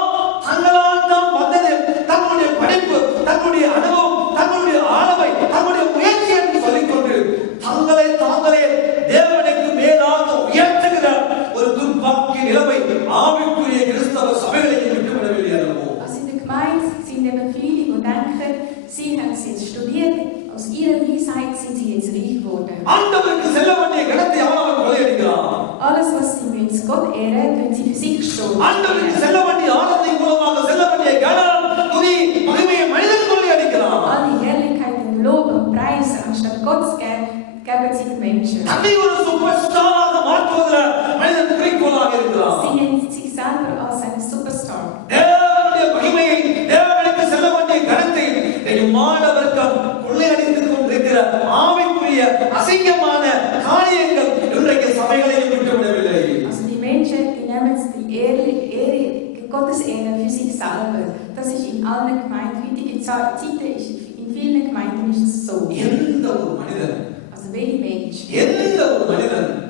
தங்களால் தான் வந்தது, தன்னுடைய படிப்பு, தன்னுடைய அனுபவம், தன்னுடைய ஆளுமை, தன்னுடைய முயற்சி என்று சொல்லிக்கொண்டு தங்களை தாங்களே தேவனுக்கு மேலாக உயர்த்துகிற ஒரு துர்பாக்கிய நிலைமை ஆவிக்குரிய கிறிஸ்தவ சபைகளையும் விட்டுவிடவில்லை அல்லவோ? Also in der Gemeinde sind eben viele, die denken, sie haben es jetzt studiert, aus ihrer Weisheit sind sie jetzt reich geworden. ஆண்டவருக்கு செல்ல வேண்டிய கணத்தை அவன் கொள்ளையடிக்கிறான். Alles, was sie mit Gott ehren, können sie für sich stehen. ஆண்டவருக்கு செல்ல வேண்டிய ஆனந்தை மூலமாக செல்ல வேண்டிய கனம், துதி, மகிமையை மனிதன் கொள்ளையடிக்கிறான். All die Herrlichkeit und Lob und Preis, anstatt Gott zu geben, geben sie den Menschen. தன்னை ஒரு சூப்பர் ஸ்டாராக மாற்றுவதில் மனிதன் குறிக்கோளாக இருக்கிறான். Sie nennen sich selber als ein Superstar. தேவனுடைய மகிமையை, தேவனுக்கு செல்ல வேண்டிய கனத்தை மாணவர்கள் கொள்ளையடித்துக் கொண்டிருக்கிற ஆவிக்குரிய அசிங்கமான காரியங்கள் இன்றைக்கு சபைகளையும் விட்டுவிடவில்லை. Also die Menschen, die nehmen die Ehre, Gottes Ehre für sich selber. Das ist in allen Gemeinden, heutige Zeiten, in vielen Gemeinden ist es so. எந்த ஒரு மனிதன், Also welcher Mensch,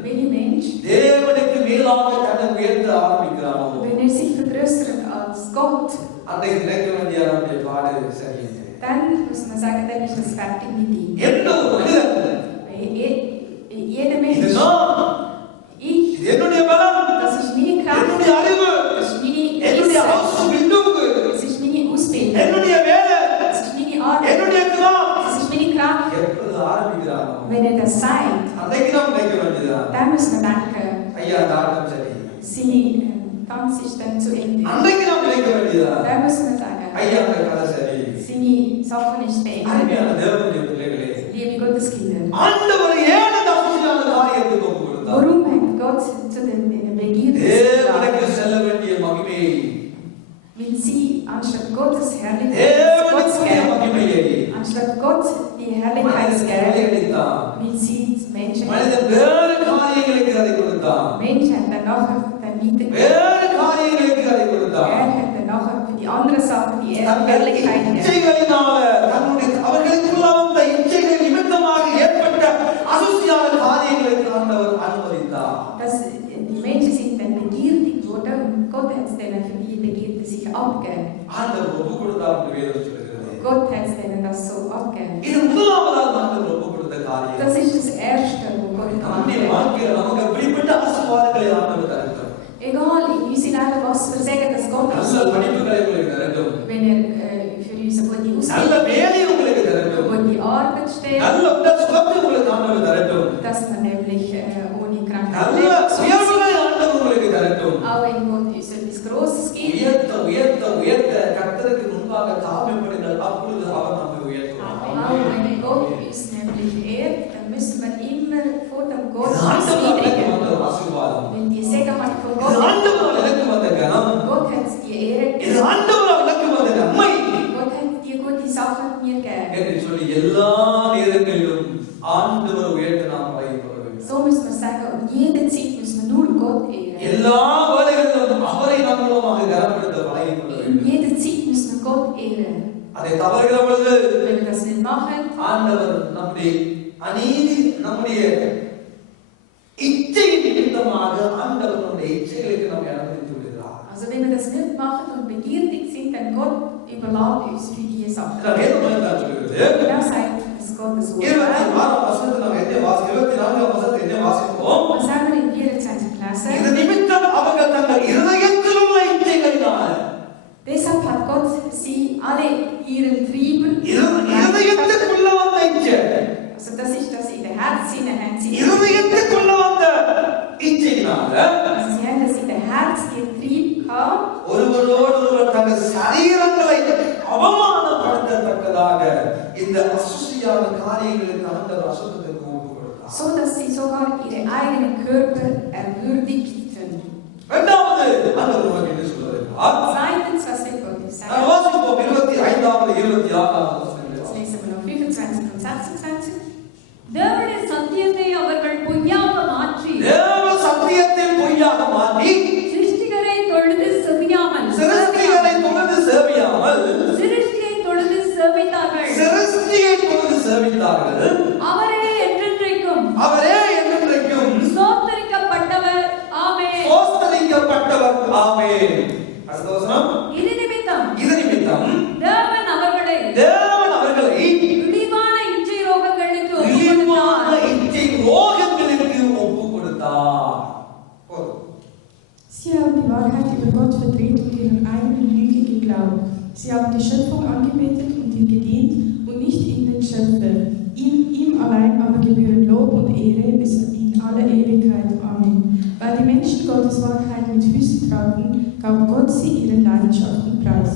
welcher Mensch தேவனுக்கு மேலாக தன்னை உயர்த்த ஆரம்பிக்கிறானோ, wenn er sich vergrößert als Gott, அன்றைக்கு நினைக்க வேண்டிய அவருடைய பாடு சரியில்லை. dann muss man sagen, dann ist das fertig mit ihm. எந்த ஒரு மனிதன், Jeder Mensch, இதுதான் ich, இது என்னுடைய பலம், das ist meine Kraft, என்னுடைய அறிவு, das ist meine என்னுடைய அந்த ஆட்டம் சரி. Tanz ist dann zu Ende. அன்னைக்கு நாம் நினைக்க வேண்டியதா Da müssen wir sagen, ஐயா அந்த கதை சரி. Sini Sachen ist beendet. அருமையான தேவனுடைய பிள்ளைகளே, Liebe Gotteskinder, ஆண்டவர் ஏன் அந்த அசுசியான காரியத்துக்கு ஒப்பு கொடுத்தார்? warum hat Gott zu den Begierden தேவனுக்கு செல்ல வேண்டிய மகிமை, will sie anstatt Gottes Herrlichkeit, Gottes தேவனுடைய geben, மகிமையை anstatt Gott die Herrlichkeit geben, கொள்ளையடித்தான். will sie Menschen, மனிதன் வேறு காரியங்களுக்கு அதை கொடுத்தான், Mensch hat dann nachher dann wieder, வேறு காரியங்களுக்கு அதை கொடுத்தான். hat dann nachher für die andere Sachen die தங்கள் Herrlichkeit gegeben. இச்சைகளினால தன்னுடைய அவர்களுக்குள்ள வந்த இச்சைகள் நிமித்தமாக ஏற்பட்ட அசுசியான காரியங்களுக்கு ஆண்டவர் அனுமதித்தார். Dass die Menschen sind dann begierig worden und Gott hat es denen für die Begierde sich abgegeben. ஆண்டவர் ஒப்பு கொடுத்தார் என்று வேதம் சொல்கிறது. Gott hat es denen das so abgegeben. இது முதலாவதாக ஆண்டவர் ஒப்பு கொடுத்த காரியம். Das ist das Erste, wo Gott நம்முடைய gemacht hat. வாழ்க்கையில் நமக்கு எப்படிப்பட்ட ஆசீர்வாதங்களை ஆண்டவர் தருகிறார். Egal, in unserem Leben, was wir sagen, dass Gott uns நல்ல படிப்புகளை உங்களுக்கு தரட்டும், wenn für uns eine gute நல்ல Ausbildung, வேலை உங்களுக்கு தரட்டும், eine gute Arbeit steht, நல்ல உடல் சுகத்தை உங்களுக்கு ஆண்டவர் தரட்டும், dass man nämlich ohne Krankheit நல்ல lebt. உயர்வுகளை ஆண்டவர் உங்களுக்கு தரட்டும். Auch wenn Gott uns etwas Großes gibt, உயர்த்த உயர்த்த உயர்த்த கர்த்தருக்கு முன்பாக தாழ்மைப்படுங்கள், அப்பொழுது அவர் நம்மை உயர்த்துவார். auch wenn Gott uns nämlich ehrt, dann müssen wir immer vor dem Gott இது uns ஆண்டவர் எனக்கு niedrigen. வந்த ஒரு ஆசீர்வாதம். Wenn die Segenmacht von இது Gott, ஆண்டவர் எனக்கு வந்த கனம். Gott hat die Ehre, இது ஆண்டவர் எனக்கு வந்த நன்மை Gott hat dir gute Sachen mir gegeben. என்று சொல்லி எல்லா நேரங்களிலும் ஆண்டவர் உயர்த்த நாம் பழகிக்கொள்ள வேண்டும். So müssen wir sagen, und jede Zeit müssen wir nur Gott ehren. எல்லா வேலைகளிலும் அவரை நாம் மூலமாக கனப்படுத்த பழகிக்கொள்ள In வேண்டும். jeder Zeit müssen wir Gott ehren. அதை தவறுகிற பொழுது Wenn wir das nicht machen, ஆண்டவர் நம்முடைய அநீதி நம்முடைய இச்சையின் நிமித்தமாக ஆண்டவர் நம்முடைய இச்சைகளுக்கு நம்மை அனுமதித்து விடுகிறார். also wenn wir das nicht machen und begierig sind, dann Gott überlässt uns für diese Sachen. இதில் வேதம் என்ன சொல்கிறது? Genau sagt das Gottes Wort. 26 வசனத்தை நாம் என்ன வாசிக்கிறோம்? 24 வசனத்தை என்ன வாசிக்கிறோம்? Was haben wir in 24 Klasse? இது நிமித்தம் அவர்கள் தங்கள் இருதயத்தில் உள்ள இச்சைகளினால் Deshalb hat Gott sie alle ihren Trieben, இருதயத்துக்குள்ள வந்த இச்சை, also das ist das in der Herzsinne, haben sie, இருதயத்துக்குள்ள வந்த இச்சையினால also sie haben das in der Herz, ihren Trieb gehabt, ஒருவரோடு ஒருவர் தங்கள் சரீரங்களை அவமானப்படுத்தத்தக்கதாக இந்த அசுசியான காரியங்களுக்கு ஆண்டவர் அசுத்தத்திற்கு ஒப்பு கொடுத்தார். so dass sie sogar ihre eigenen Körper erwürdigten. இரண்டாவது ஆண்டவர் நமக்கு என்ன சொல்றார்? Zweitens, was will Gott uns நான் sagen? வாசிப்போம் 25வது 26வது வசனங்களை. Das lesen wir noch 25 und 26. தேவனுடைய சத்தியத்தை அவர்கள் பொய்யாக மாற்றி தேவ சத்தியத்தை பொய்யாக மாற்றி சிருஷ்டிகரை தொழுது செவியாமல் சிருஷ்டிகளை தொழுது சேவியாமல் சிருஷ்டியை தொழுது செவித்தார்கள். சிருஷ்டியை தொழுது சேவித்தார்கள். அவரே என்றென்றைக்கும் அவரே என்றென்றைக்கும் ஸ்தோத்தரிக்கப்பட்டவர். ஆமென். ஸ்தோத்திரிக்கப்பட்டவர். ஆமென். அடுத்த வசனம். இது நிமித்தம் தேவன் அவர்களை இழிவான இச்சை ரோகங்களுக்கு இழிவான ஒப்புக்கொடுத்தார். இச்சை ரோகங்களுக்கு ஒப்பு கொடுத்தார். Sie haben die Wahrheit über Gott verdreht und ihrer eigenen Lüge geglaubt. Sie haben die Schöpfung angebetet und ihm gedient und nicht in den Schöpfer. Ihm allein aber gebühren Lob und Ehre bis in alle Ewigkeit. Amen. Weil die Menschen Gottes Wahrheit mit Füßen traten, gab Gott sie ihren Leidenschaften preis.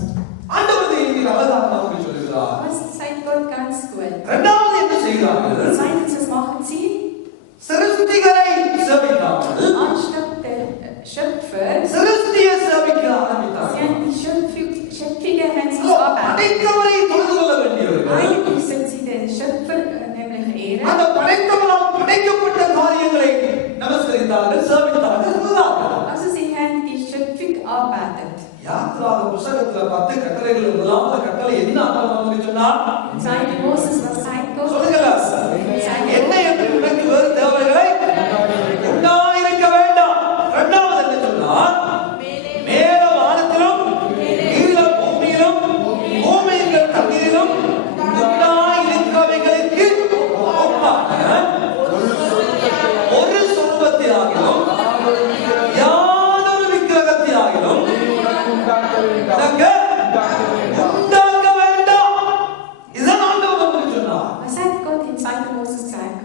ஆண்டவர் இங்கே நல்லதாக நமக்கு சொல்கிறார். Was sagt Gott ganz gut? இரண்டாவது என்ன செய்கிறார்கள்? Zweitens, was machen sie? சிருஷ்டிகளை சேவிக்காமல் Anstatt der Schöpfer, சிருஷ்டியை சேவிக்க sie ஆரம்பித்தார்கள். haben die Schöpfige haben sie arbeitet. படைத்தவரை தொழுது கொள்ள வேண்டியவர்கள் Eigentlich müssen sie den Schöpfer nämlich அந்த ehren. படைத்தவரால் படைக்கப்பட்ட காரியங்களை நமஸ்கரித்தார்கள், சேவித்தார்கள், தொழுதார்கள். Also sie haben die Schöpfung arbeitet. யாத்ராக புத்தகத்துல 10 கட்டளைகள் முதலாவது கட்டளை என்ன ஆண்டவர் நமக்கு சொன்னார்? Zeigt Moses, was sagt Gott? சொல்லுங்களா? Zeigt என்ன என்று உனக்கு வேறு தேவர்களை உண்டாயிருக்க வேண்டாம். இரண்டாவது என்ன சொன்னார்? மேல வானத்திலும் கீழே பூமியிலும் பூமியின் தண்ணீரிலும் உண்டாயிருக்கிறவைகளுக்கு ஒப்பான ஒரு சொருபத்திலாகிலும் யாதொரு விக்கிரகத்திலாகிலும் உண்டாக்க வேண்டாம். இதுதான் ஆண்டவர் நமக்கு சொன்னார். Was hat Gott in 2. Mose gesagt?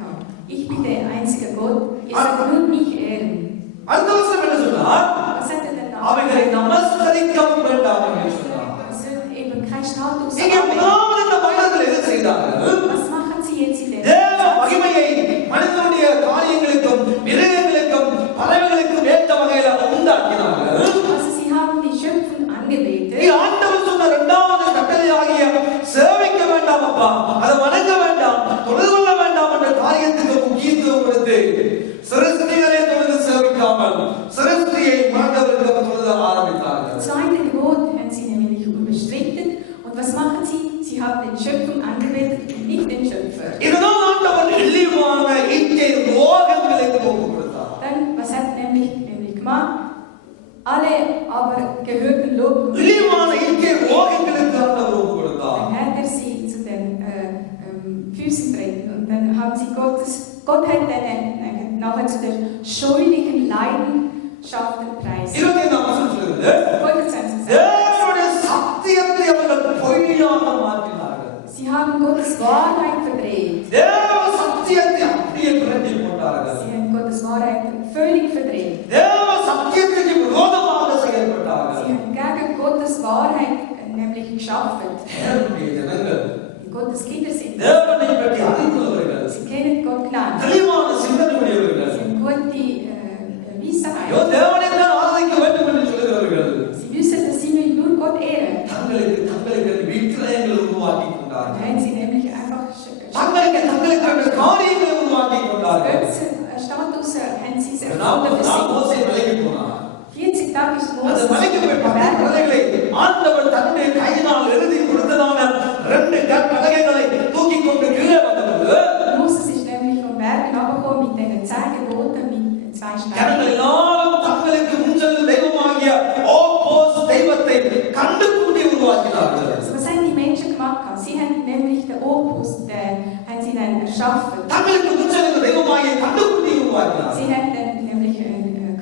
aber gehörten Lob und இழிவான இங்கே ரோகங்களுக்கு ஆண்டவர் ஒப்பு கொடுத்தார். dann hat sie zu den Füßen treten und dann haben sie Gott hat dann nachher zu der schuldigen Leidenschaft preis. 25 வசனம் சொல்கிறது, 25 தேவனுடைய சத்தியத்தை அவர்கள் பொய்யாக மாற்றினார்கள். Sie haben Gottes Wahrheit verdreht. தேவ சத்தியத்தை அப்படியே புரட்டி போட்டார்கள். Sie haben Gottes Wahrheit völlig verdreht. தேவ சத்தியத்துக்கு விரோதமாக செயல்பட்டார்கள். Sie haben gegen Gottes Wahrheit nämlich geschaffen. தேவனுடைய ஜனங்கள் Gottes Kinder sind. தேவனை பற்றி அறிந்தவர்கள், Sie kennen Gott klar. தெளிவான சிந்தனை உடையவர்கள், Sie haben gute Weisheit. தேவனை தான் ஆராதிக்க வேண்டும் என்று சொல்லுகிறவர்கள், Sie wissen, dass sie nur Gott ehren. தங்களுக்கு விக்கிரகங்களை உருவாக்கி கொண்டார்கள். Dann haben sie nämlich einfach தங்களுக்கு காரியங்களை உருவாக்கி கொண்டார்கள். Götzenstatus haben sie sich மோசே மலைக்கு போனார். 40 Tage ist அந்த மலைக்கு போய் பத்து கட்டளைகளை ஆண்டவர் தன்னுடைய கையினால் எழுதி கொடுத்ததான 2 கட்டளைகளை தூக்கி கொண்டு கீழே வந்தபோது Moses ist nämlich vom Berg herabgekommen mit den 10 Geboten mit 2 ஜனங்கள் Steinen. எல்லாரும் தங்களுக்கு முன்செல்லும் தெய்வமாகிய ஓபோஸ் தெய்வத்தை கண்டுபிடி உருவாக்கினார்கள். Was haben die Menschen gemacht? Sie haben nämlich den Opus, haben sie dann erschaffen. தங்களுக்கு முன்செல்லும் தெய்வமாகிய கண்டுபிடி உருவாக்கினார்கள். Sie haben dann nämlich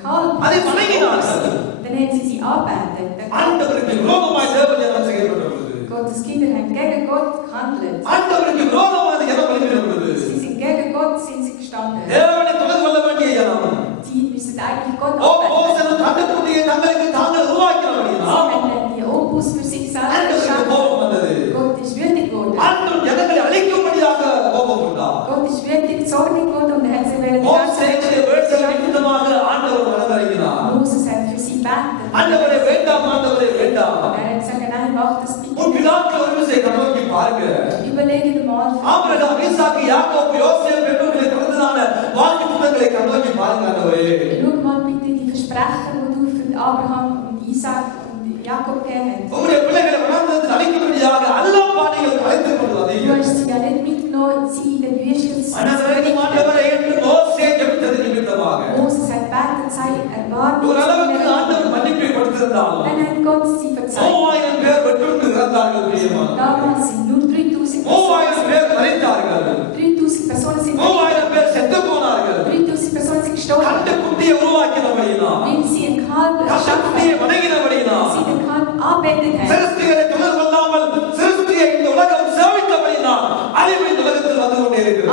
Kalb. அதை வணங்கினார்கள். Dann haben sie angebetet. ஆண்டவருக்கு விரோதமாய் தேவ ஜனம் செயல்பட்ட பொழுது, Gottes Kinder haben gegen Gott gehandelt. ஆண்டவருக்கு விரோதமாக ஜனம் எழும்பின பொழுது, Sie sind gegen Gott sind sie gestanden. தேவனை தொடர்பு கொள்ள வேண்டிய ஜனம் Sie müssen eigentlich Gott ஓபோஸ் anbeten. என்ற கண்டுபிடியை தங்களுக்கு தாங்கள் உருவாக்கினபடியா Sie haben dann die Opus für sich selber ஆண்டவருக்கு geschaffen. கோபம் வந்தது. Gott ist wütend geworden. ஆண்டவர் ஜனங்களை அழிக்கும்படியாக கோபம் கொண்டார். Gott ist wirklich zornig geworden und er hat sie während மோசேயுடைய வேண்டுதலுக்கு விரோதமாக ஆண்டவர் மனதிறங்கினார். Moses hat für sie betet. ஆண்டவரே வேண்டாம், ஆண்டவரே வேண்டாம். Er hat gesagt, nein, mach das nicht. உன் பிதாக்கள் ஒரு விஷயம் கண்ணோக்கி பாருங்க. Überlege mal. ஆபிரகாம், ஈசாக்கு, யாக்கோபு, யோசேப்பு என்பவர்களை பிறந்ததான வாக்குத்தத்தங்களை கண்ணோக்கி பாருங்க ஆண்டவரே. Schau mal bitte die Versprechen, die du für Abraham und Isaac und Jakob gegeben hast. உங்களுடைய பிள்ளைகளை வளர்ந்ததில் அழைக்கும்படியாக அல்லா பாதைகள் கலைத்துக் கொண்டு Du வந்தீர்கள். hast sie ja nicht mitgenommen, sie in der Wüste zu மனதிறங்கி ஆண்டவரே என்று மோசே ஜெபித்தது நிமித்தமாக Moses hat betet, sei erbarmt. ஒரு அளவுக்கு ஆண்டவர் மன்னிப்பை கொடுத்திருந்தாலும் Dann hat Gott sie verzeiht. 3000 பேர் வெட்டுண்டு இறந்தார்கள் பிரியமானவர்களே. Damals sind nur 3000 3000 பேர் மரித்தார்கள். 3000 Personen sind 3000 பேர் செத்து போனார்கள். 3000 Personen sind gestorben. கண்டுக்குட்டியை உருவாக்கினபடியினால், Wenn sie einen Kalb கண்டுக்குட்டியை erschaffen, வணங்கினபடியினால், sie den Kalb arbeitet haben. சிருஷ்டிகளை தொடர்பு கொள்ளாமல் சிருஷ்டியை இந்த உலகம் சேவித்தபடியினால் அழிவு இந்த உலகத்தில் வந்து கொண்டே இருக்கிறது.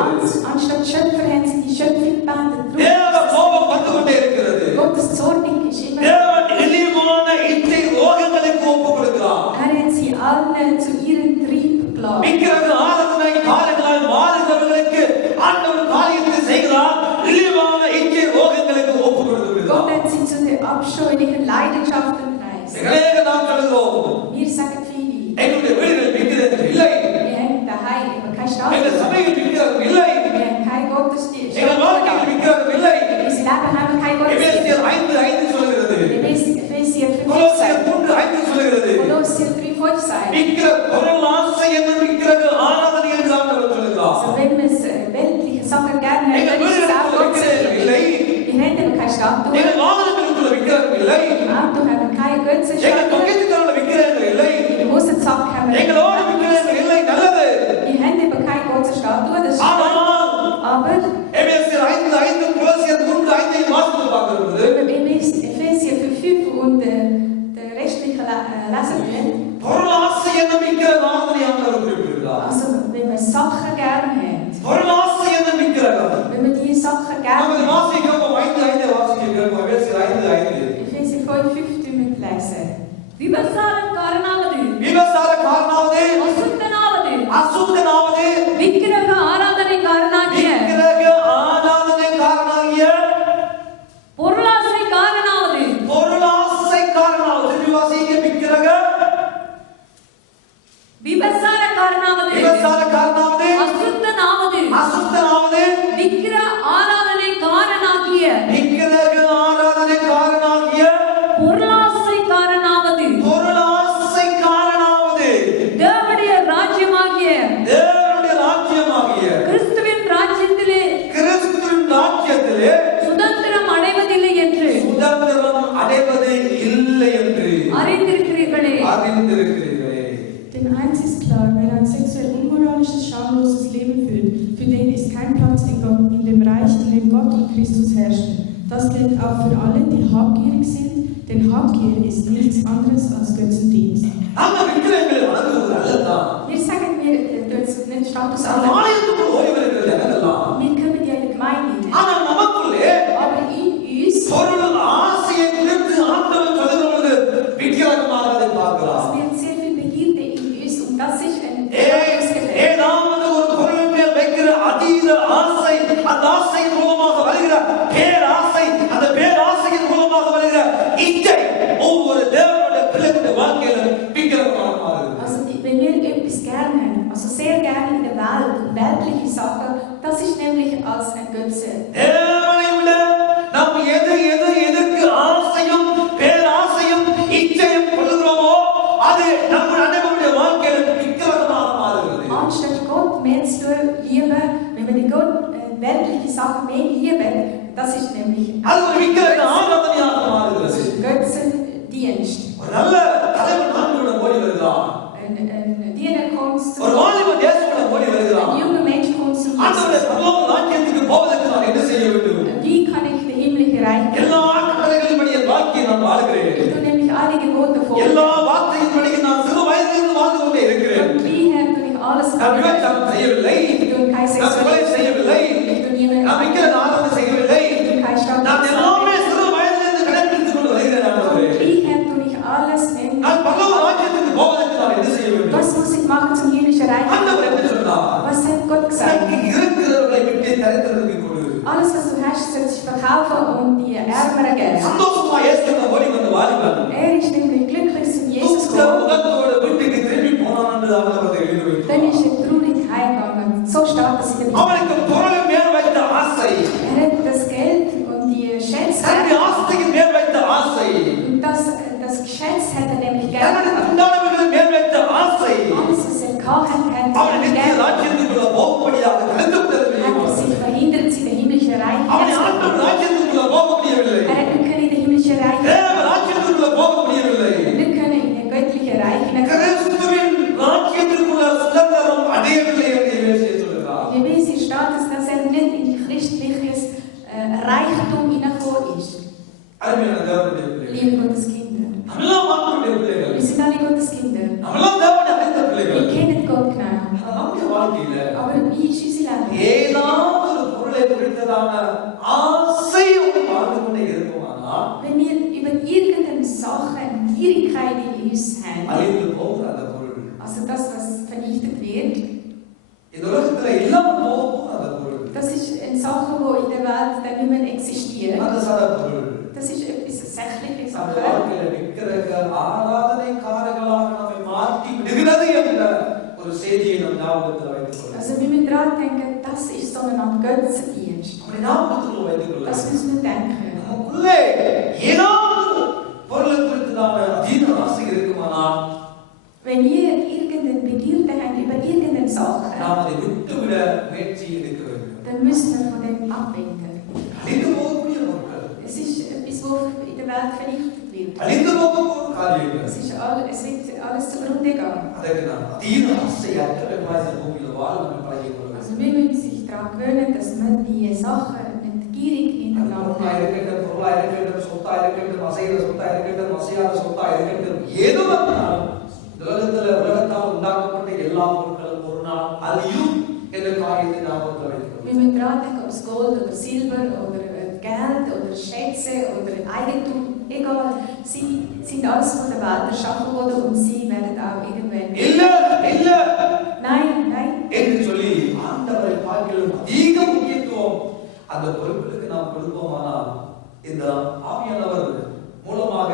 Anstatt Schöpfer haben sie die Schöpfung gebetet. தேவ கோபம் வந்து கொண்டே இருக்கிறது. Gottes Zornig ist immer. தேவன் இழிவான இச்சை ரோகங்களுக்கு ஒப்பு கொடுக்கிறார். Er hat sie alle zu ihrem Trieb gelassen. விக்கிரக ஆராதனை காரியங்களால் மாறுகிறவர்களுக்கு ஆண்டவர் காரியத்தை செய்கிறார். இழிவான இச்சை ரோகங்களுக்கு ஒப்பு கொடுத்து விடுகிறார். Gott hat sie zu den abscheulichen Leidenschaften preis. எங்களேக நாம் சொல்கிறோம், Wir sagen viele, எங்களுடைய வீடுகளில் விக்கிரகம் இல்லை, wir haben daheim aber kein எங்கள் Statue. சபையில் விக்கிரகம் இல்லை, Wir haben kein Gottesdienst. எங்கள் வாழ்க்கையில் விக்கிரகம் இல்லை. In unserem Leben haben wir kein Gottesdienst. எபேசியர் 5:5 சொல்கிறது, Epheser 5 கொலோசியர் sagt, 3:5 சொல்கிறது, Kolosser 3,5 sagt. விக்கிரக பொருள் ஆசை என்னும் விக்கிரக ஆராதனை என்று ஆண்டவர் சொல்கிறார். Also wenn wir weltliche Sachen gerne haben, dann ist es auch Gott zu lieben. Wir haben aber keine Statue. எங்கள் வாகனங்களுக்குள்ள விக்கிரகம் இல்லை, Im Auto haben wir keine எங்கள் Götzenstatue. பக்கத்துக்கான விக்கிரகங்கள் இல்லை, Im Hosensack haben wir எங்களோட விக்கிரகங்கள் இல்லை. நல்லது. Wir haben aber keine Götzenstatue, das ist ஆனால் aber எபேசியர் 5:5 கொலோசியர் 3:5 வாசித்து பார்க்கும்போது wenn wir Epheser 5 und der restliche lesen will, பொருள் ஆசை என்னும் விக்கிரக ஆராதனை ஆண்டவர் குறிப்பிடுகிறார். also wenn wir Sachen gerne haben, பொருள் ஆசை என்னும் விக்கிரகம் wenn wir die Sachen gerne நமது haben, வாசிக்கப்போ 5:5 வாசிக்கிறோம். எபேசியர் 5:5 Epheser 5 mit lesen. விபசாரக்காரனாவது விபசாரக்காரனாவது, அசுத்தனாவது அசுத்தனாவது, விக்கிரக ஆராதனைக்காரனாகிய விக்கிரக ஆராதனைக்காரனாகிய, பொருளாசைக்காரனாவது பொருளாசைக்காரனாவது. திருப்பி வாசிக்க, விக்கிரக விபசாரக்காரனாவது விபசாரக்காரனாவது, அசுத்தனாவது அசுத்தனாவது, விக்கிரக ஆராதனைக்காரனாகிய விக்கிரக ஆராதனைக்காரனாகிய, பொருளாசைக்காரனாவது பொருளாசைக்காரனாவது. அறிந்திருக்கிறீர்களே. Denn eins ist klar, wer ein sexuell unmoralisches, schamloses Leben führt, für den ist kein Platz in dem Reich, in dem Gott und Christus herrschen. Das gilt auch für alle, die habgierig sind, denn Habgier ist nichts anderes als Götzendienst. நாம விக்கிரகங்களை வணங்குவது அல்லதான். Wir sagen, wir tun nicht Status நாம் an. ஆலயத்துக்குள் ஓடி வருகிறது அல்லதான். Wir kommen ja in die Gemeinde. ஆனால் நமக்குள்ளே Aber in uns, பொருள் ஆசையை குறித்து ஆண்டவர் சொல்லுகிற பொழுது விக்கிரகமாக அதை பார்க்கிறார். es wird sehr viel Begierde in uns und das ist ein ஏதாவது ஒரு பொருளின் மேல் வைக்கிற அதீத ஆசை, அந்த ஆசை மூலமாக வருகிற பேராசை, அந்த பேராசையின் மூலமாக வருகிற இச்சை ஒவ்வொரு தேவனுடைய பிள்ளைகளுடைய வாழ்க்கையிலும் விக்கிரகமாக மாறுகிறது. Also wenn wir etwas gerne, also sehr gerne in der Welt, weltliche Sachen, das ist nämlich als ein Götze. தேவனை விட நாம் எதற்கு ஆசையும் பேராசையும் இச்சையும் கொள்கிறோமோ அது நம்ம அனைவருடைய வாழ்க்கையில் விக்கிரகமாக மாறுகிறது. Anstatt Gott mehr zu lieben, wenn wir den Gott weltliche Sachen mehr lieben, das ist nämlich அது ஒரு விக்கிரக ஆராதனையாக மாறுகிறது. Götzendienst. ஒரு நல்ல தலைவன் ஆண்டவருடன் ஓடி வருகிறான். Ein Diener kommt zu ஒரு வாலிபன் இயேசுவுடன் ஓடி வருகிறான். ein junger Mensch kommt zu ஆண்டவரே, Jesus. பரலோக ராஜ்யத்துக்கு போவதற்கு நான் என்ன செய்ய வேண்டும்? Wie kann ich den himmlische Reich? எல்லா கட்டளைகளின்படி என் வாழ்க்கையை நான் வாழுகிறேன். Ich tue nämlich alle Gebote vor. எல்லா வார்த்தையின்படி நான் சிறு வயதிலிருந்து வாழ்ந்து கொண்டே இருக்கிறேன். Und wie Herr tue ich alles நான் vor. விபச்சாரம் செய்யவில்லை, Ich tue kein நான் கொலை Sexualität. செய்யவில்லை, Ich tue niemanden. நான் விக்கிரக ஆராதனை செய்யவில்லை. Ich tue kein நான் Staub. எல்லாமே சிறு வயதிலிருந்து கடைபிடித்துக் கொண்டு வருகிறேன் ஆண்டவரே. Und wie Herr tue ich alles, wenn நான் பரலோக ராஜ்யத்துக்கு போவதற்கு நான் என்ன செய்ய வேண்டும்? was muss ich machen zum himmlischen Reich? ஆண்டவர் என்ன சொன்னார்? Was hat Gott gesagt? எனக்கு இருக்கிறவர்களை விட்டு தரித்திரருக்கு கொடு. Alles, was du hast, soll sich verkaufen und die Ärmeren geben. சந்தோஷமா இயேசுவை ஓடி வந்த வாலிபன் Ist nämlich glücklich zum Jesus துக்க gekommen. முகத்தோடு வீட்டுக்கு திரும்பி போனான் என்று ஆண்டவர் எழுதி வைத்தார். Dann ist er traurig heimgegangen. So stark, dass er அவனுக்கு பொருளின் மேல் வைத்த ஆசை, hat das Geld und die Schätze. தன்னுடைய ஆஸ்தியின் மேல் வைத்த ஆசை, Und das Geschätz hat er nämlich தன்னுடைய Geld. உண்டானவர்களின் மேல் வைத்த ஆசை Alles, was er gehabt hat, hat அவனை er நித்திய Geld. ராஜ்யத்துக்குள்ள போகும்படியாக தடுத்து விட்டது. Hat er sich verhindert, in den himmlischen Reich. அவனை ஆண்டவர் ராஜ்யத்துக்குள்ள போக முடியவில்லை. Er hat nicht können in den himmlischen Reich. தேவ ராஜ்யத்துக்குள்ள போக முடியவில்லை. Nicht können in den göttlichen Reich. கிறிஸ்துவின் ராஜ்யத்துக்குள்ள சுதந்திரம் அடையவில்லை என்று இயேசு சொல்கிறார். Wie es hier steht, dass er nicht in christliches Reichtum hineingekommen ist. அருமையான தேவனுடைய பிள்ளைகளே, Liebe Gottes Kinder. நம்மெல்லாம் ஆண்டவருடைய பிள்ளைகள், Wir sind alle Gottes Kinder. நம்மெல்லாம் தேவனை அறிந்த பிள்ளைகள். Wir kennen Gott genau. ஆனா நம்முடைய வாழ்க்கையில Aber wie ist unser Leben? ஏதாவது ஒரு பொருளை குறித்ததான ஆசையோடு வாழ்ந்து கொண்டே இருப்போமானால் Wenn wir über irgendeine Sache Gierigkeit in uns haben, அழிந்து போகிற அந்த பொருள், also das, was vernichtet wird, இந்த உலகத்துல இல்லாம போகும் அந்த பொருள், das ist eine Sache, die in der Welt dann nicht mehr existiert. அந்த சட பொருள் Das ist etwas Sächliches. நம்ம வாழ்க்கையில விக்கிரக ஆராதனைக்காரர்களாக நம்மை மாற்றி விடுகிறது என்ற ஒரு செய்தியை நம் ஞாபகத்தில் வைத்துக் கொள்ள Also wir müssen daran denken, das ist so eine Art Götzendienst. அப்படி ஞாபகத்தில் வைத்துக் கொள்ள Das müssen wir denken. நமக்குள்ளே ஏதாவது பொருளை குறித்ததான அதீத ஆசை இருக்குமானால் Wenn wir irgendeine Begierde haben über irgendeine Sache, நாம் அதை விட்டுவிட முயற்சி எடுக்க வேண்டும். dann müssen wir von dem abwenden. அழிந்து போகக்கூடிய பொருட்கள், Es ist etwas, was in der Welt vernichtet wird. அழிந்து போகும் காரியங்கள், Es wird alles zugrunde gehen. அதற்கு நாம் அதீத ஆசை அற்றவர்களாய் இந்த பூமியில் வாழ நம்ம பழகிக் கொள்ள Also வேண்டும். wir müssen sich daran gewöhnen, dass man die Sachen nicht gierig அது hinterlassen. பொருளா இருக்கட்டும், பொருளா இருக்கட்டும், சொத்தா இருக்கட்டும், அசைகிற சொத்தா இருக்கட்டும், அசையாத சொத்தா இருக்கட்டும், ஏதோ இருந்தாலும் இந்த உலகத்தால் உண்டாக்கப்பட்ட எல்லா பொருட்களும் ஒரு நாள் அழியும் என்ற காரியத்தை ஞாபகத்தில் வைத்துக் கொள்ள Wir müssen daran denken, ob es Gold oder Silber oder Geld oder Schätze oder Eigentum, egal, sie sind alles von der Welt erschaffen worden und sie werden auch irgendwann. இல்ல இல்ல Nein, nein. என்று சொல்லி ஆண்டவரை பார்க்கிலும் அதிக முக்கியத்துவம் அந்த பொருட்களுக்கு நாம் கொடுப்போமானால் இந்த ஆவியானவர் மூலமாக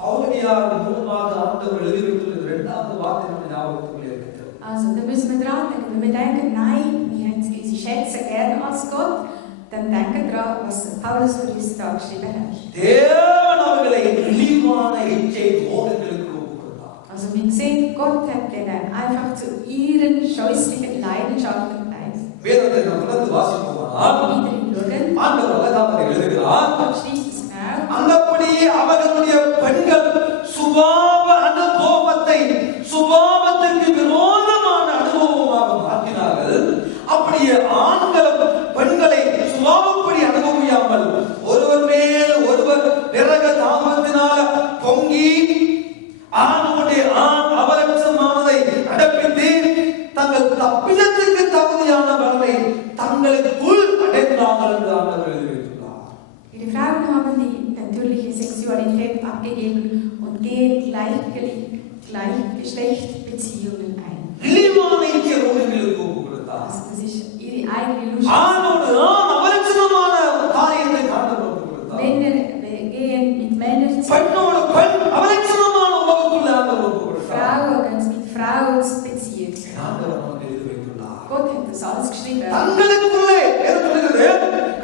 பவுலியார் மூலமாக ஆண்டவர் எழுதி வைத்துள்ள இரண்டாவது வார்த்தை நம்ம ஞாபகத்துக்குள்ளே இருக்கிறது. Also, da müssen wir dran denken. Wenn wir denken, nein, wir haben unsere Schätze gerne als Gott, dann denken dran, was Paulus für uns da geschrieben hat. தேவன் அவர்களை இழிவான இச்சை போகங்களுக்கு ஒப்புக்கொடுத்தார். Also, wir sehen, Gott hat denen einfach zu ihren scheußlichen Leidenschaften geleitet. வேதத்தை நாம் தொடர்ந்து வாசிப்போமானால் Wieder hinschauen. ஆண்டவர் அழகாக எழுதுகிறார். Gott schließt es genau. அந்தபடியே அவர்களுடைய பெண்கள் சுபாவ அனுபவ Sexualität abgegeben und gehen Gleichgeschlechtsbeziehungen ein. இழிவான இச்சை ரோகங்களுக்கு ஒப்பு கொடுத்தார். Also das ist ihre eigene Lust. ஆணோடு ஆண் அவலட்சணமான காரியத்தை ஆண்டவர் ஒப்பு கொடுத்தார். Männer gehen mit Männern zu. பெண்ணோடு பெண் அவலட்சணமான உறவுக்குள்ள ஆண்டவர் ஒப்பு கொடுத்தார். Frauen gehen mit Frauen beziehen. ஆண்டவர் நமக்கு எழுதி வைத்துள்ளார். Gott hat das alles geschrieben. தங்களுக்குள்ளே என்ன சொல்கிறது?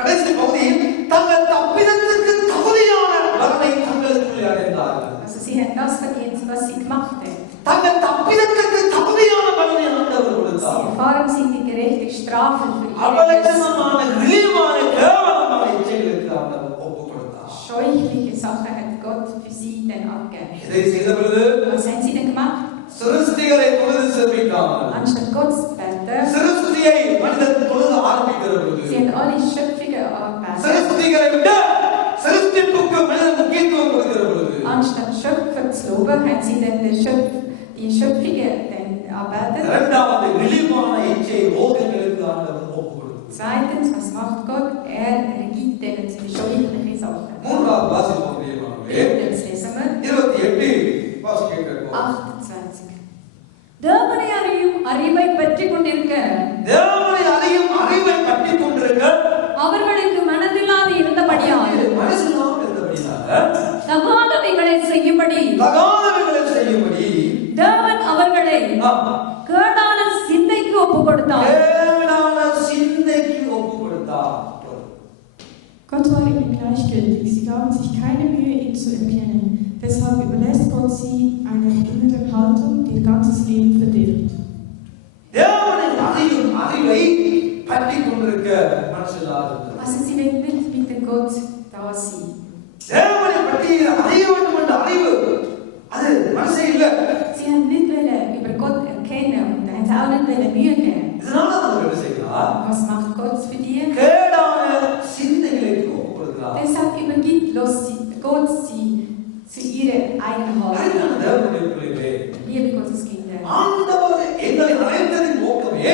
கடைசி பகுதியில் தங்கள் தப்பிதத்திற்கு தகுதியான வரனை தங்களுக்குள்ளே அடைந்தார்கள். Also sie haben das verdient, was sie gemacht haben. தங்கள் தப்பிதத்திற்கு தகுதியான வரனை ஆண்டவர் கொடுத்தார். Sie erfahren sie die gerechte Strafe für ihre அவலட்சணமான இழிவான கேவலமான இச்சைகளுக்கு ஆண்டவர் ஒப்பு கொடுத்தார். scheuchliche Sache hat Gott für sie dann abgegeben. இதை செய்த பொழுது Was haben sie denn gemacht? சிருஷ்டிகளை தொழுது செபிக்காமல் Anstatt Gott zu beten, சிருஷ்டியை மனிதன் தொழுது ஆரம்பிக்கிற பொழுது sie haben alle Schöpfungen angebetet. சிருஷ்டிகளை விட சிருஷ்டிப்புக்கு மனிதன் முக்கியத்துவம் கொடுக்கிற பொழுது Anstatt Schöpfer zu loben, haben sie dann die Schöpfungen dann angebetet. இரண்டாவது இழிவான இச்சை ரோகங்களுக்கு ஆண்டவர் ஒப்பு கொடுத்தார். Zweitens, was macht Gott? Er gibt denen die scheuchliche Sachen. மூன்றாவது வாசிப்போம் பிரியமானவர்களே. Jetzt lesen wir 28 வாசிக்க கேட்போம். 28. தேவனை அறியும் அறிவை பற்றிக் கொண்டிருக்க தேவனை அறியும் அறிவை பற்றிக் கொண்டிருக்க அவர்களுக்கு மனதில்லாது இருந்தபடியால் மனசில்லாமல் இருந்தபடியாக தகாதவைகளை செய்யும்படி தகாதவைகளை செய்யும்படி தேவன் அவர்களை கேடான சிந்தைக்கு ஒப்புக் கொடுத்தார். கேடான சிந்தைக்கு ஒப்பு கொடுத்தார். Gott war ihnen gleichgültig, sie gaben sich keine Mühe, ihn zu erkennen. Deshalb überlässt Gott sie einer inneren Haltung, die ihr ganzes Leben verdirbt. தேவனை அறியும் அறிவை பற்றிக் கொண்டிருக்க மனசில்லாது. Also sie werden nicht mit dem Gott da sein. தேவனை பற்றி அறிய வேண்டும் என்ற அறிவு அது மனசே இல்லை. Sie haben nicht wollen über Gott erkennen und haben sie auch nicht wollen Mühe geben. இதனால அவர் என்ன செய்கிறார்? Was macht Gott für die? கேடான சிந்தைகளுக்கு ஒப்பு கொடுக்கிறார். Deshalb übergibt Gott sie zu ihrer eigenen Haltung. அருமையான தேவனுடைய பிள்ளைகளே, Liebe Gotteskinder, ஆண்டவர் எங்களை அழைத்ததின் நோக்கமே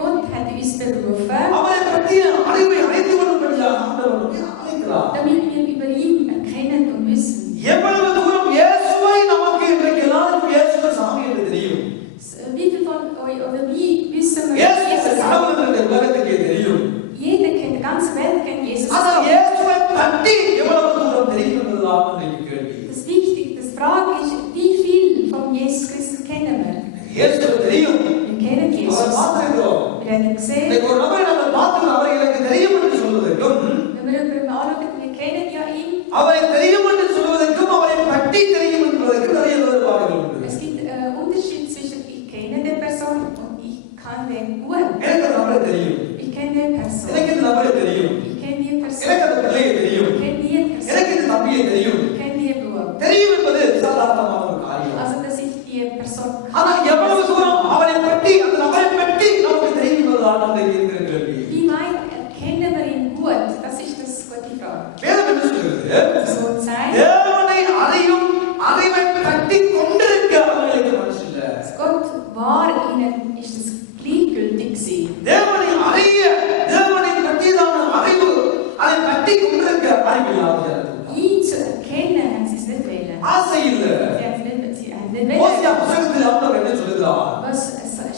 Gott hat uns berufen, அவரை பற்றிய அறிவை அறிந்து கொள்ளும்படியாக ஆண்டவர் நம்மை அழைக்கிறார். damit wir über ihn erkennen und wissen. எவ்வளவு தூரம் இயேசுவை நமக்கு இன்றைக்கு எல்லாருக்கும் இயேசுவை சாமி என்று தெரியும். Wie viel von euch oder wie wissen wir, இயேசு Jesus ist? கடவுள் என்று உலகத்துக்கே தெரியும். Jeder kennt, die ganze Welt kennt Jesus. ஆனால் இயேசுவை பற்றி எவ்வளவு தூரம் தெரியும் என்பதுதான் இன்றைக்கு கேள்வி. Das Frage ist, wie viel von Jesus Christus kennen wir? இயேசுவை தெரியும். Wir kennen அவரை Jesus. பார்த்திருக்கிறோம். Wir haben ihn gesehen. இன்னைக்கு ஒரு நபரை நாங்கள் பார்த்து அவரை எனக்கு தெரியும் என்று சொல்வதற்கும் Wenn wir über ihn anschauen, wir kennen ja ihn. அவரை தெரியும் என்று சொல்வதற்கும் அவரை பற்றி தெரியும் என்பதற்கு நிறைய வேறுபாடுகள் உண்டு. Es gibt einen Unterschied zwischen ich kenne die Person und ich kann den gut. எனக்கு அந்த நபரை தெரியும். Ich kenne die Person. எனக்கு இந்த நபரை தெரியும். Ich kenne die Person. எனக்கு அந்த பிள்ளையை தெரியும். Ich kenne die Person. எனக்கு இந்த தம்பியை தெரியும். Ich kenne die Bruder. தெரியும் என்பது சாதாரணமான ஒரு காரியம். Also, dass ich die Person ஆனால் எவ்வளவு தூரம் அவரை பற்றி அந்த நபரை பற்றி நமக்கு தெரியும் என்பதுதான் அன்றைக்கு இருக்கிற கேள்வி. Wie weit erkennen wir ihn gut? Das ist das gute Frage. வேதம் என்ன சொல்கிறது? So sein, தேவனை அறியும் அறிவை பற்றி கொண்டிருக்க அவர்களுக்கு மனசு இல்லை. Gott war ihnen, ist es gleichgültig gewesen. தேவனை அறிய தேவனை பற்றியதான அறிவு அதை பற்றி கொண்டிருக்க அறிவில்லாத Ihn zu erkennen, haben sie es nicht wollen. ஆசை இல்லை. Sie haben nicht ஓசியா wollen. புத்தகத்தில் ஆண்டவர் என்ன சொல்கிறார்? Was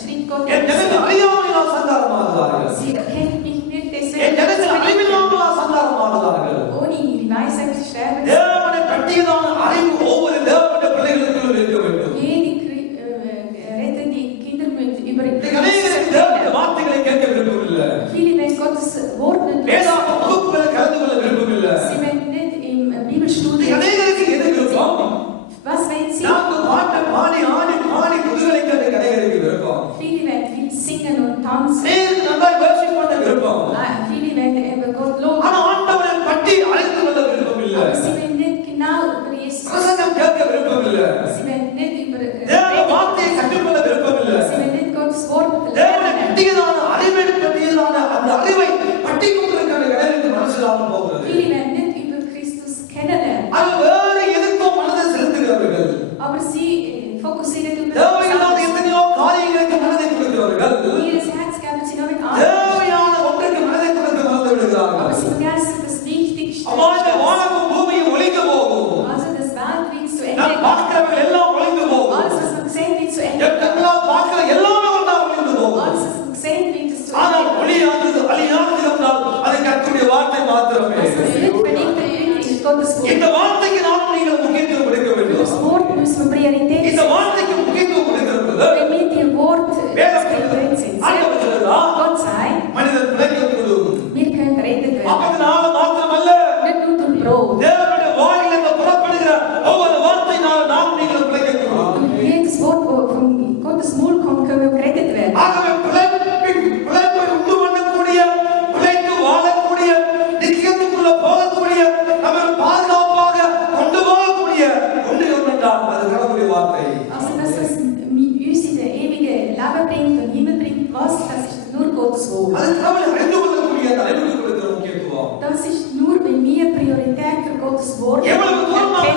schreibt Gott? என் ஜனங்கள் அறியாமையினால் சந்தாரமாகிறார்கள். Sie erkennt mich nicht, என் deswegen ஜனங்கள் அறிவில்லாமலால் சந்தாரமாகிறார்கள். ohne ihre Weisheit zu sterben. தேவனை பற்றியதான அறிவு ஒவ்வொரு தேவனுடைய பிள்ளைகளுக்குள்ளும் இருக்க வேண்டும். Retten die Kinder mit über இன்னைக்கு அநேகருக்கு தேவனுடைய வார்த்தைகளை கேட்க விரும்பவில்லை. Viele werden Gottes Wort nicht வேதாந்த lesen. வகுப்புகளை கலந்து கொள்ள விரும்பவில்லை. Sie werden nicht im இன்னைக்கு Bibelstudium. அநேகருக்கு எது விருப்பம்?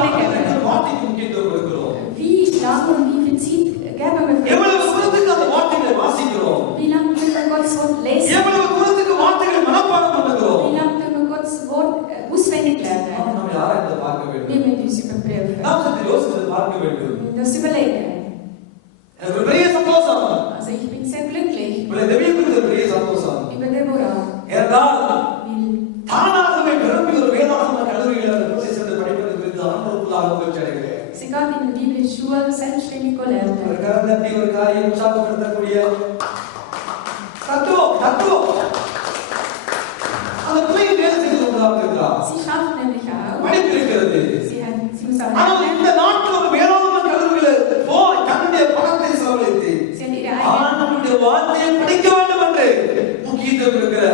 kennengelernt. வார்த்தைக்கு முக்கியத்துவம் கொடுக்கிறோம். Wie lange und wie viel Zeit geben wir எவ்வளவு தூரத்துக்கு அந்த வார்த்தைகளை வாசிக்கிறோம். Wie lange können wir Gottes Wort lesen? எவ்வளவு தூரத்துக்கு வார்த்தைகளை மனப்பாடம் பண்ணுகிறோம். Wie lange können wir Gottes Wort auswendig lernen? நாம் யாரை பார்க்க வேண்டும். Wir müssen uns überprüfen. நாம் சற்று யோசித்து பார்க்க வேண்டும். Wir müssen das überlegen. எனக்கு ஒரு பெரிய சந்தோஷம். Also ich bin sehr glücklich உங்களை தேவியை குறித்த பெரிய சந்தோஷம். über Deborah. ஏனென்றால் Weil தானாகவே விரும்பி ஒரு வேதாகம கல்லூரியில் அந்த சென்று படிப்பது குறித்து ஆண்டவருக்குள்ளாக முயற்சி அடைகிறேன். sie geht in die biblische Schule selbstständig lernen. ஒரு கரந்தட்டி ஒரு காரியம் உற்சாகப்படுத்தக்கூடிய தத்துவம் அந்த பிள்ளையை வேலை செய்து கொண்டுதான் இருக்கிறார். Sie schafft nämlich auch. படிப்பு இருக்கிறது. Sie muss auch ஆனால் lernen. இந்த நாட்டில் ஒரு வேதாகம கல்லூரியில் போய் தன்னுடைய பணத்தை செலவழித்து Sie hat ihre eigene. நம்முடைய வார்த்தையை படிக்க வேண்டும் என்று முக்கியத்துவம் இருக்கிற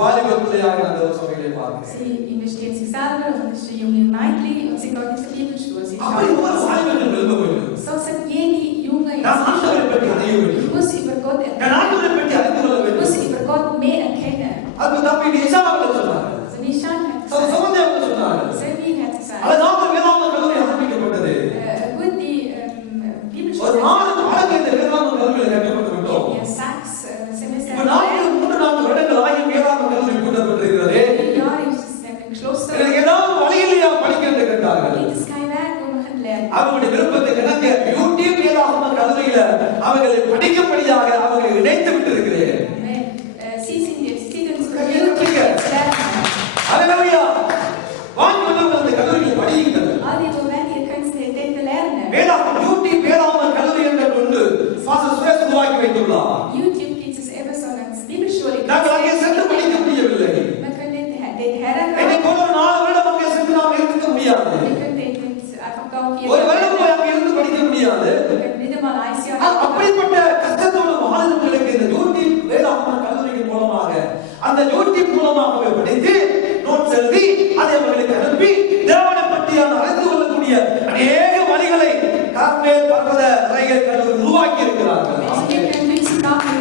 வாலிப பிள்ளையாக நான் சபையிலே பார்க்கிறேன். Sie investiert sich selber, also das ist eine junge Mädchen und sie geht in die Bibelschule. Sie அப்படி ஒரு schaut. வாலிபர்கள் எழுத வேண்டும். So sagt jede Junge, நான் ஆண்டவரை பற்றி அறிய ich வேண்டும். muss über Gott நான் erkennen. ஆண்டவரை பற்றி அறிந்து கொள்ள Ich muss வேண்டும். über Gott mehr erkennen. அது தம்பி இசாமல் சொன்னார். Also nicht Schan hat so gesagt. சோதேவன் சொன்னார். Selvin hat gesagt. அழகாக வேதாகம கல்லூரி ஆரம்பிக்கப்பட்டது. Gut, die ஒரு Bibelschule. 4 ஆண்டுகள் இந்த வேதாகம கல்லூரியில் கட்டப்பட்டு விட்டோம். Ja, 6 Semester. இப்ப 3-4 வருடங்கள் ஆகி வேதாகம கல்லூரி கூட்டப்பட்டிருக்கிறது. Ja, ist es nämlich geschlossen. எனக்கு ஏதாவது வழி இல்லையா படிக்க என்று கேட்டார்கள். Gibt es keinen Weg, wo man lernen kann. அவருடைய விருப்பத்தை கிடங்க யூடியூப் வேதாகம கல்லூரியில அவர்களை படிக்கும்படியாக அவர்களை இணைத்து விட்டிருக்கிறேன். Sie sind jetzt Titel zu lernen. அல்லேலூயா. வாங்கி வந்து அந்த கல்லூரியில் படியுங்கள். All die, wo werden, ihr könnt dort lernen. வேதாகம யூடியூப் வேதாகம கல்லூரி என்ற ஒன்று பாஸ்டர் சுரேஷ் உருவாக்கி வைத்துள்ளார். YouTube gibt es eben so eine Bibelschule. நாங்கள் அங்கே சென்று படிக்க முடியவில்லை. Man kann nicht dort hergehen. என்னை போல ஒரு 4 வருடம் அங்கே சென்று நாம் இருக்க முடியாது. Wir können dort nicht einfach gehen. ஒரு வருடம் போய் அங்கே இருந்து படிக்க முடியாது. Wir können nicht einmal ein Jahr. அப்படிப்பட்ட கஷ்டத்தோடு வாழ்ந்தவர்களுக்கு இந்த யூடியூப் வேதாகம கல்லூரியின் மூலமாக அந்த யூடியூப் மூலமாகவே படித்து நோட்ஸ் எழுதி அதை அவர்களுக்கு அனுப்பி தேவனை பற்றி அறிந்து கொள்ளக்கூடிய அநேக வழிகளை கார்மேல் பர்வத அறைகள் கல்லூரி உருவாக்கி இருக்கிறார்கள். Also wir können mit Sprachen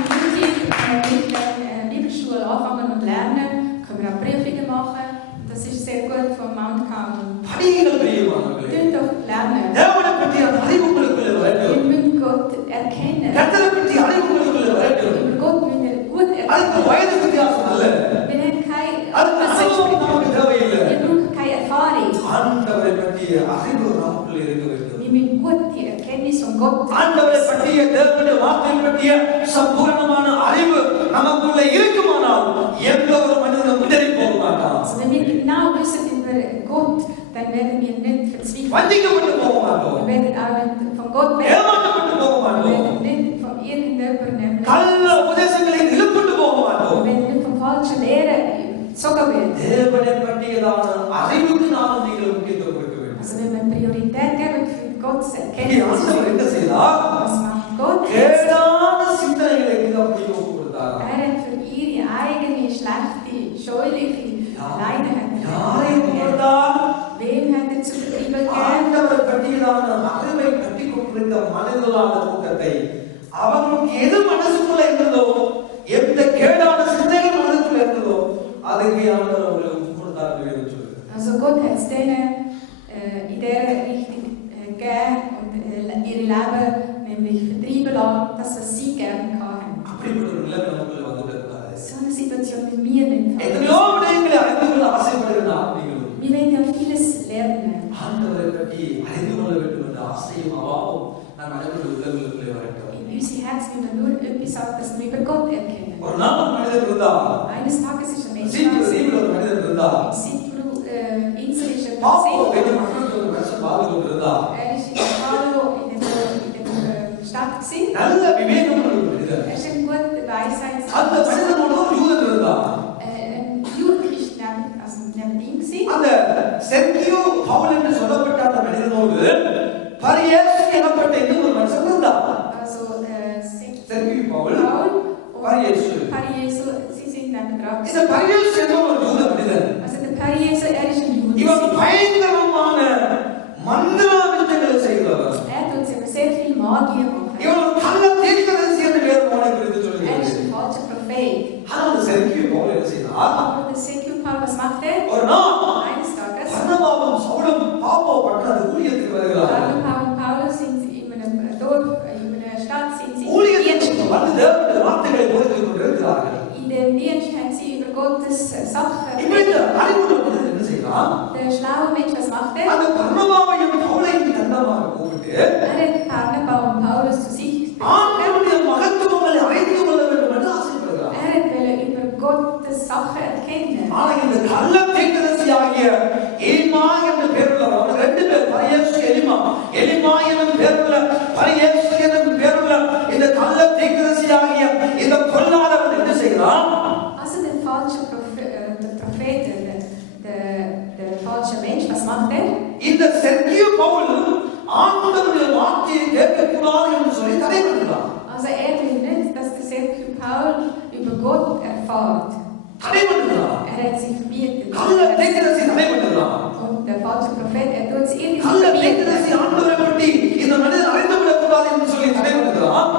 mit der Bibelschule anfangen und lernen. Können wir auch Prüfungen machen. Das ist sehr gut vom Mount Carmel. படியுங்கள் பிரியமானவர்களே. Tun doch lernen. தேவனை பற்றி அறிவு உங்களுக்குள்ளே Wir வரட்டும். müssen Gott erkennen. கர்த்தரை பற்றி அறிவு உங்களுக்குள்ளே வரட்டும். Über Gott müssen wir gut அதுக்கு erkennen. வயது வித்தியாசம் அல்ல. Wir haben keine அதுக்கு அனுபவம் நமக்கு தேவையில்லை. Wir brauchen keine Erfahrung. ஆண்டவரை பற்றிய அறிவு நமக்குள்ளே இருக்க வேண்டும். Wir müssen gut die Erkenntnis von Gott. ஆண்டவரை பற்றிய தேவனுடைய வார்த்தை பற்றிய சம்பூர்ணமான அறிவு நமக்குள்ளே இருக்குமானால் எந்த ஒரு மனிதனும் இடறி போக மாட்டான். Also wenn wir genau wissen über Gott, dann werden wir nicht verzweifeln. வஞ்சிக்கப்பட்டு போக Wir மாட்டோம். werden auch nicht von Gott weg. ஏமாற்றப்பட்டு போக Wir மாட்டோம். werden nicht von irgendjemandem. கள்ள உபதேசங்களை இழுப்பட்டு போக Wir மாட்டோம். werden nicht von falschen Lehren gezogen werden. தேவனை பற்றியதான அறிவுக்கு நாம் நீங்கள் முக்கியத்துவம் கொடுக்க வேண்டும். Also wenn wir Priorität geben für Gottes இங்கே ஆண்டவர் Erkenntnis, என்ன செய்தார்? was macht Gott? கேடான சிந்தனைகளை அப்படி ஒப்பு கொடுத்தார். Er hat für ihre eigene, schlechte, scheuliche Leiden யாரை ஒப்பு கொடுத்தார்? Wem hat er zur Bibel gegeben? ஆண்டவர் பற்றியதான அறிவை கட்டி கொண்டிருந்த மனிதர்களான கூட்டத்தை அவங்களுக்கு எது மனசுக்குள்ள இருந்ததோ எந்த கேடான சிந்தனைகள் மனசுக்குள்ள இருந்ததோ அதுக்கு ஆண்டவர் அவங்களுக்கு ஒப்பு கொடுத்தார் என்று சொல்லுது. Also Gott hat es denen in dieser Richtung gegeben und ihre Leben nämlich vertrieben lassen, das was sie gerne hatten. அப்படிப்பட்ட ஒரு நிலைமை நமக்குள்ள வந்துவிடக்கூடாது. So eine Situation mit mir nicht. எத்தனையோ விடயங்களை அறிந்து கொள்ள ஆசைப்படுகிற ஆத்மீகளும் Wir werden ja vieles lernen. ஆண்டவரை பற்றி அறிந்து கொள்ள வேண்டும் என்ற ஆசையும் அவாவும் நாம் அனைவருடைய உள்ளங்களுக்குள்ளே வரட்டும். In unser Herz will man nur etwas sagen, dass wir über Gott erkennen. ஒரு நாள் மனிதன் இருந்தார். Eines Tages ist ein Mensch சீக்கிரம் ஒரு மனிதன் இருந்தார். in Sitru Insel ist er பாப்போ passiert. என்ற மக்களுக்கு ஒரு மனுஷன் வாழ்ந்து கொண்டிருந்தார். Ist in Palo in der Stadt gewesen. நல்ல விவேகம் உள்ள ஒரு மனிதன். Er ist ein guter Weisheit. அந்த மனிதனோடு ஒரு யூதன் இருந்தார். Ein Judenchrist neben ihm gewesen. அந்த செர்கியோ பவுல் என்று சொல்லப்பட்ட அந்த மனிதனோடு பரியேசு எனப்பட்ட இன்னொரு மனுஷன் இருந்தார். Also Sergio Paul Paul Parieso. und Parieso, sie sind neben dran. இந்த பரியேசு என்ற ஒரு யூத மனிதன். Also der Parieso, er ist ein Jude. இவன் பயங்கரமான மந்திர வித்தைகளை செய்தவர். Er tut sehr viel Magie machen. இவன் ஒரு கள்ள தீர்க்கதரிசி என்று வேதம் குறித்து Er ist சொல்லுகிறது. ein falscher Prophet. ஆனால் செர்கியோ பவுல் என்ன செய்தார்? Aber der Sekio Paul, was macht er? ஒரு நாள் Eines Tages பர்னபாவும் சவுலும் பாப்போ பட்டணத்துக்கு erkennen. ஆனா இந்த கள்ள தீர்க்கதரிசியாகிய எலிமா என்ற பேருள்ள அவன் ரெண்டு பேர் பரியேசு எலிமா என்ற பேருள்ள பரியேசு என்ற பேருள்ள இந்த கள்ள தீர்க்கதரிசியாகிய இந்த பொல்லாதவன் என்ன செய்கிறான்? Also der falsche Prophet, der falsche Mensch, was macht er? இந்த செர்கியு பவுல் ஆண்டவருடைய வார்த்தையை கேட்கக்கூடாது என்று சொல்லி தடை பண்ணுகிறான். Also er will nicht, dass der Sergio Paul über Gott erfährt. தடை பண்ணுகிறான். Hat sich verbietet. கள்ள தீர்க்கதரிசி தடை பண்ணுகிறான். Und der falsche Prophet, tut es irgendwie கள்ள verbieten. தீர்க்கதரிசி ஆண்டவரை பற்றி இந்த மனிதன் அறிந்துவிடக் கூடாது என்று சொல்லி தடை பண்ணுகிறான்.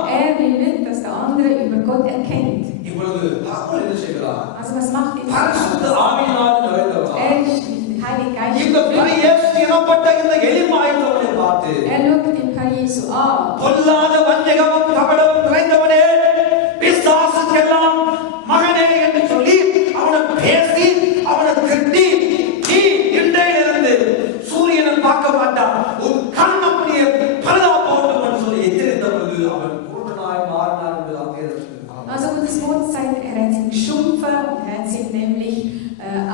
Will nicht, dass der andere über Gott erkennt. இப்பொழுது பவுல் என்ன செய்கிறார்? Also was macht er? பரிசுத்த ஆவியினால் நிறைந்தவர். Ist mit dem Heiligen Geist. இந்த பரியேசு எனப்பட்ட இந்த எலிமா என்பவனை பார்த்து Schaut den Jesu an. பொல்லாத வஞ்சகமும் கபடமும் நிறைந்தவனே, பிசாசுக்கெல்லாம் மகனே என்று சொல்லி அவனை பேசி அவனை திட்டி, நீ இன்றையிலிருந்து சூரியனை பார்க்க மாட்டான், உன் கண் அப்படியே பரதா போட்டும் என்று சொல்லி எச்சரித்த பொழுது அவன் குருடனாய் மாறினான் என்று அங்கே இருக்கிறான். Also und das Wort sagt, hat ihn geschumpfen und hat ihm nämlich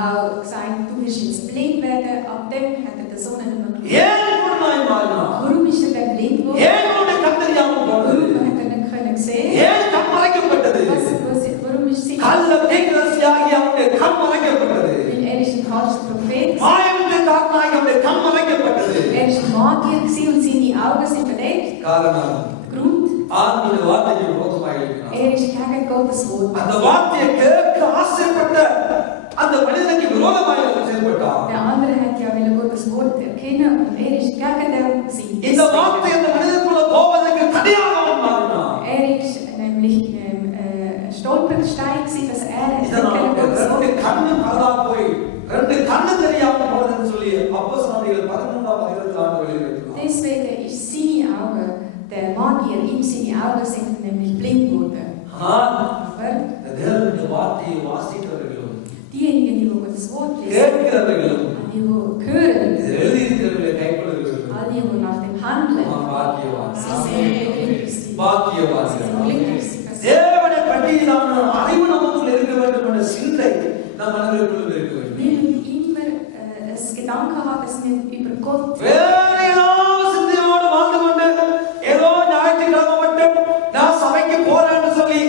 auch gesagt, du wirst jetzt blind werden. Ab dem hat der Sohn nicht mehr gesehen. ஏன் குருடனாய் மாறினான்? Warum ist er dann blind geworden? ஏன் அவனுடைய கண் தெரியாமல் போனது? Warum hat er nicht können sehen? ஏன் கண் மறைக்கப்பட்டது? Warum ist sie? கள்ள தீர்க்கதரிசியாகிய அவனுடைய கண் மறைக்கப்பட்டது. Weil er ist ein falscher Prophet. மாயமுடைய காரணமாக அவனுடைய கண் மறைக்கப்பட்டது. Er ist ein Magier gewesen und seine Augen sind verdeckt. காரணம் Grund, ஆண்டவருடைய வார்த்தைக்கு விரோதமாக இருக்கிறான். er ist gegen Gottes Wort. அந்த வார்த்தையை கேட்க ஆசைப்பட்ட அந்த மனிதனுக்கு விரோதமாக செயல்பட்டான். Der andere hat ja will Gottes Wort erkennen und er ist gegen den gewesen. இந்த வார்த்தை அந்த மனிதனுக்குள்ள போவதற்கு தடையாக அவன் மாறினான். Er ist nämlich Stolperstein gewesen, dass er இதனால் Gottes ரெண்டு Wort. கண்ணு பரதா போய் ரெண்டு கண்ணு தெரியாமல் போனதுன்னு சொல்லி அப்போஸ்தலர்கள் 13ஆம் அதிகாரத்தில் ஆண்டவர் எழுதியிருக்கிறார். Deswegen ist seine Augen, der Magier, ihm seine Augen sind nämlich blind geworden. ஆனால் Aber இந்த தேவனுடைய வார்த்தையை வாசிக்கிறவர்களும் diejenigen, die Gottes Wort lesen, கேட்கிறவர்களும் die hören, இது எழுதியிருக்கிறவர்களை கைக்கொள்கிறவர்களும் all die, die nach dem Handeln, பாக்கியவான். sie sind glücklich. Sie பாக்கியவான். sind glücklich. தேவனை பற்றியான அறிவு நமக்குள் இருக்க வேண்டும் என்ற சிந்தை நம் மனதிற்குள் இருக்க வேண்டும். Wir müssen immer das Gedanke haben, dass wir über Gott வேற ஏதாவது சிந்தையோடு வாழ்ந்து கொண்டு ஏதோ ஞாயிற்றுக்கிழமை மட்டும் நான் சபைக்கு போறேன்னு சொல்லி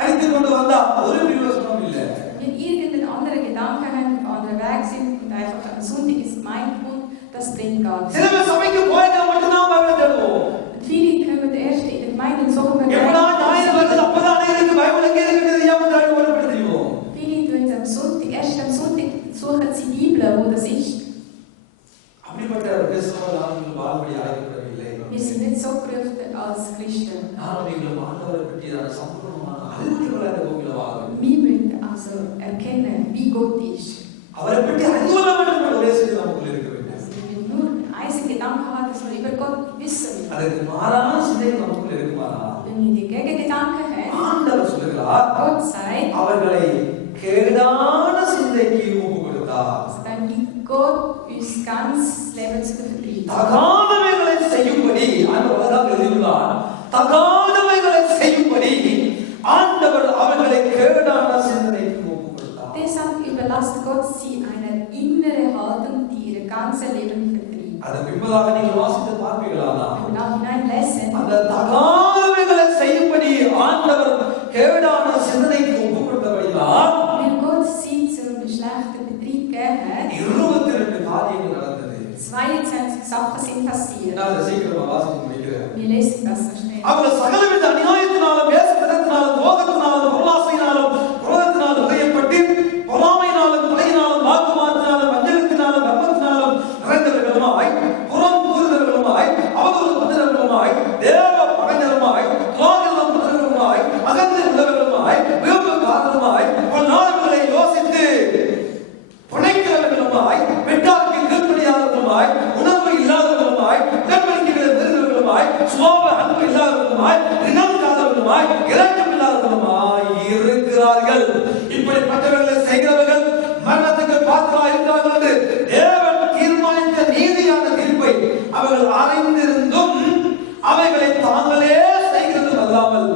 அழைத்துக் கொண்டு வந்தா ஒரு பிரயோஜனம் இல்லை. wenn irgendein anderer Gedanke haben, auf anderer Weg sind und einfach am Sonntag ins Gemeindegrund, das bringt gar nichts. சில பேர் சபைக்கு போயிட்டா மட்டும்தான் பைபிள் தேடுவோம். Viele kommen erst in der Gemeinde und suchen wir எப்படா ஞாயிறு வருது அப்பதான் அனைவருக்கு பைபிள் எங்கே இருக்குது தெரியாம தேடி ஓடப்படுத்திடுவோம். Viele tun am Sonntag, erst am Sonntag suchen sie die Bibel, wo das ist. அப்படிப்பட்ட கிறிஸ்தவ நாங்கள் வாழ்படி அழைக்கப்படவில்லை. Wir sind nicht so gerufen als Christen. நாம் நீங்கள் ஆண்டவரை பற்றியதான சம்பூர்ணமான அறிவுரைகளை அந்த பூமியில் வாழ வேண்டும். Wir müssen also erkennen, wie Gott ist. அவரை பற்றி அறிந்து கொள்ள வேண்டும் என்ற ஒரே சிந்தை நமக்குள் இருக்க வேண்டும். Wir müssen nur einen Gedanken haben, dass wir über Gott wissen. அதற்கு மாறான சிந்தை நமக்குள் இருக்குமானா Wenn wir die Gegengedanken haben, ஆண்டவர் சொல்கிறார் Gott sagt, அவர்களை கேடான சிந்தைக்கு ஒப்பு கொடுத்தார். dann gibt Gott uns ganz Leben zu vertrieben. தகாதவைகளை செய்யும்படி ஆண்டவர் எழுதியுள்ளார். தகாதவைகளை செய்யும்படி ஆண்டவர் அவர்களை கேடான சிந்தனைக்கு ஒப்பு கொடுத்தார். Deshalb überlasst Gott sie eine innere Haltung, die ihr ganzes Leben vertrieben. அதற்கு பின்பதாக நீங்கள் வாசித்து பார்ப்பீர்களா? Wenn wir nachhinein lesen, அந்த தகாதவைகளை செய்யும்படி ஆண்டவர் கேடான சிந்தனைக்கு ஒப்பு கொடுத்தபடியால் wenn Gott sie zum schlechten Betrieb gegeben hat, 22 காரியங்கள் நடந்தது. 22 Sachen sind passiert. நான் அதை சீக்கிரமா வாசித்து முடிக்கிறேன். Wir lesen das so schnell. அவர்கள் சகலவித அநியாயத்தினாலும் வேசத்தினாலும் துரோகத்தினாலும் பொருளாசையினாலும் குரோதத்தினாலும் உடையப்பட்டு பொறாமையினாலும் கொலையினாலும் வாக்குவாதத்தினாலும் வஞ்சகத்தினாலும் கர்வத்தினாலும் நிறைந்தவர்களுமாய் புறம் கூறுதல்களுமாய் அவதூறு பண்றவர்களுமாய் தேவ பகைஞருமாய் துரோகம் பண்றவர்களுமாய் அகந்தை உள்ளவர்களுமாய் விபத்துக்காரருமாய் நாடுகளை யோசித்து புனைக்கிறவர்களுமாய் வெட்டாருக்கு கீழ்ப்படியாதவர்களுமாய் உணர்வு இல்லாதவர்களுமாய் உடன்படிக்கைகளை மீறுகிறவர்களுமாய் சுபாவ அன்பு இல்லாதவர்களுமாய் இனம் இல்லாதவர்களுமாய் இரக்கம் இல்லாதவர்களுமாய் இருக்கிறார்கள். இப்படிப்பட்டவர்களை செய்கிறவர்கள் மரணத்துக்கு பாத்திரமாக இருக்கிறார்கள் என்று தேவன் தீர்மானித்த நீதியான தீர்ப்பை அவர்கள் அறிந்திருந்தும் அவைகளை தாங்களே செய்கிறதும் அல்லாமல்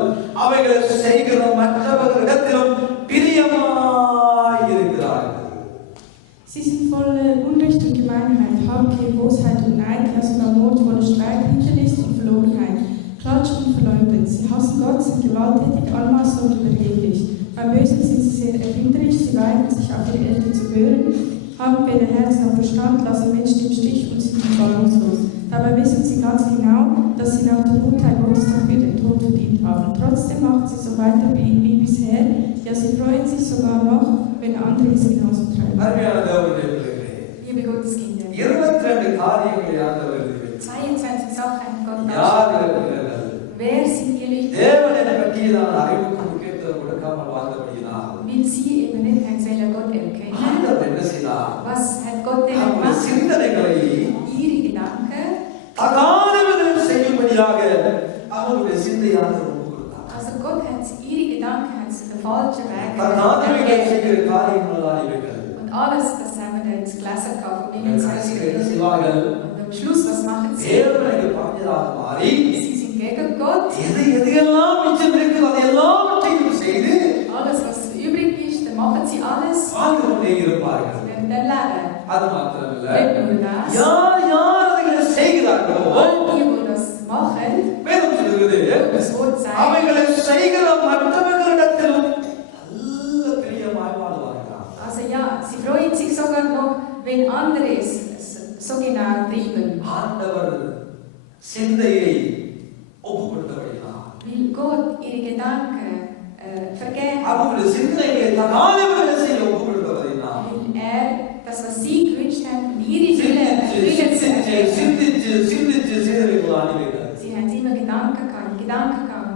அவைகளை செய்கிற மற்றவர்களிடத்திலும் பிரியமாய் இருக்கிறார்கள். haben weder Herz noch Verstand, lassen Menschen im Stich und sind verantwortungslos. Dabei wissen sie ganz genau, dass sie nach dem Urteil Gottes dafür den Tod verdient haben. Trotzdem machen sie so weiter wie bisher. Ja, sie freuen sich sogar noch, wenn andere es genauso treiben. Liebe Gotteskinder, 22 காரியங்களை ஆண்டவர் எழுதி வைத்தார். 22 Sachen hat Gott யார் aufgeschrieben. எழுதினார்? Wer sind die Lichter? தேவனை பற்றியதான அறிவுக்கு முக்கியத்துவம் கொடுக்காமல் வாழ்ந்தபடியினால் Will sie eben nicht Herrn Seller Gott erkennen? ஆண்டவர் என்ன செய்தார்? Was hat Gott denn அவருடைய gemacht? சிந்தனைகளை Ihre Gedanken, அகாதவர்கள் செய்யும்படியாக அவருடைய சிந்தையை ஆண்டவர் ஒப்புக் கொடுத்தார். also Gott hat ihre Gedanken hat sie den falschen Weg அகாதவர்கள் gegeben. செய்கிற காரியங்களால் இவைகள். Und alles, das haben wir jetzt gelesen von ihnen கடைசியில் என்ன செய்வார்கள்? Und am Schluss, was machen sie? தேவனுக்கு பகைஞராக மாறி Sie sind gegen Gott. எதையெல்லாம் மிச்சம் இருக்குது அதை எல்லாவற்றையும் செய்து Alles, was übrig ist, dann machen sie alles. வாழ்ந்து கொண்டே இருப்பார்கள். Werden dann leben. அது மாத்திரமல்ல, Nicht nur das. யார் யார் அதை செய்கிறார்களோ All die, die das machen, வேதம் சொல்கிறது, das Wort sagt, அவைகளை செய்கிற மற்றவர்களிடத்திலும் நல்ல பிரியமாய் வாழ்வார்களாம். also ja, sie freuen sich sogar noch, wenn andere es so genau treiben. ஆண்டவர் சிந்தையை ஒப்புக் கொடுத்தபடியால் Will Gott ihre Gedanken vergeben. அவர்களுடைய சிந்தனைகளை தகாதவர்களை செய்ய ஒப்புக் கொடுத்தபடியால் Will das, was sie gewünscht haben, ihre Wille erfüllen zu erkennen. சிந்திச்சு செய்தவைகள் அணிவைகள். Sie haben immer Gedanken gehabt,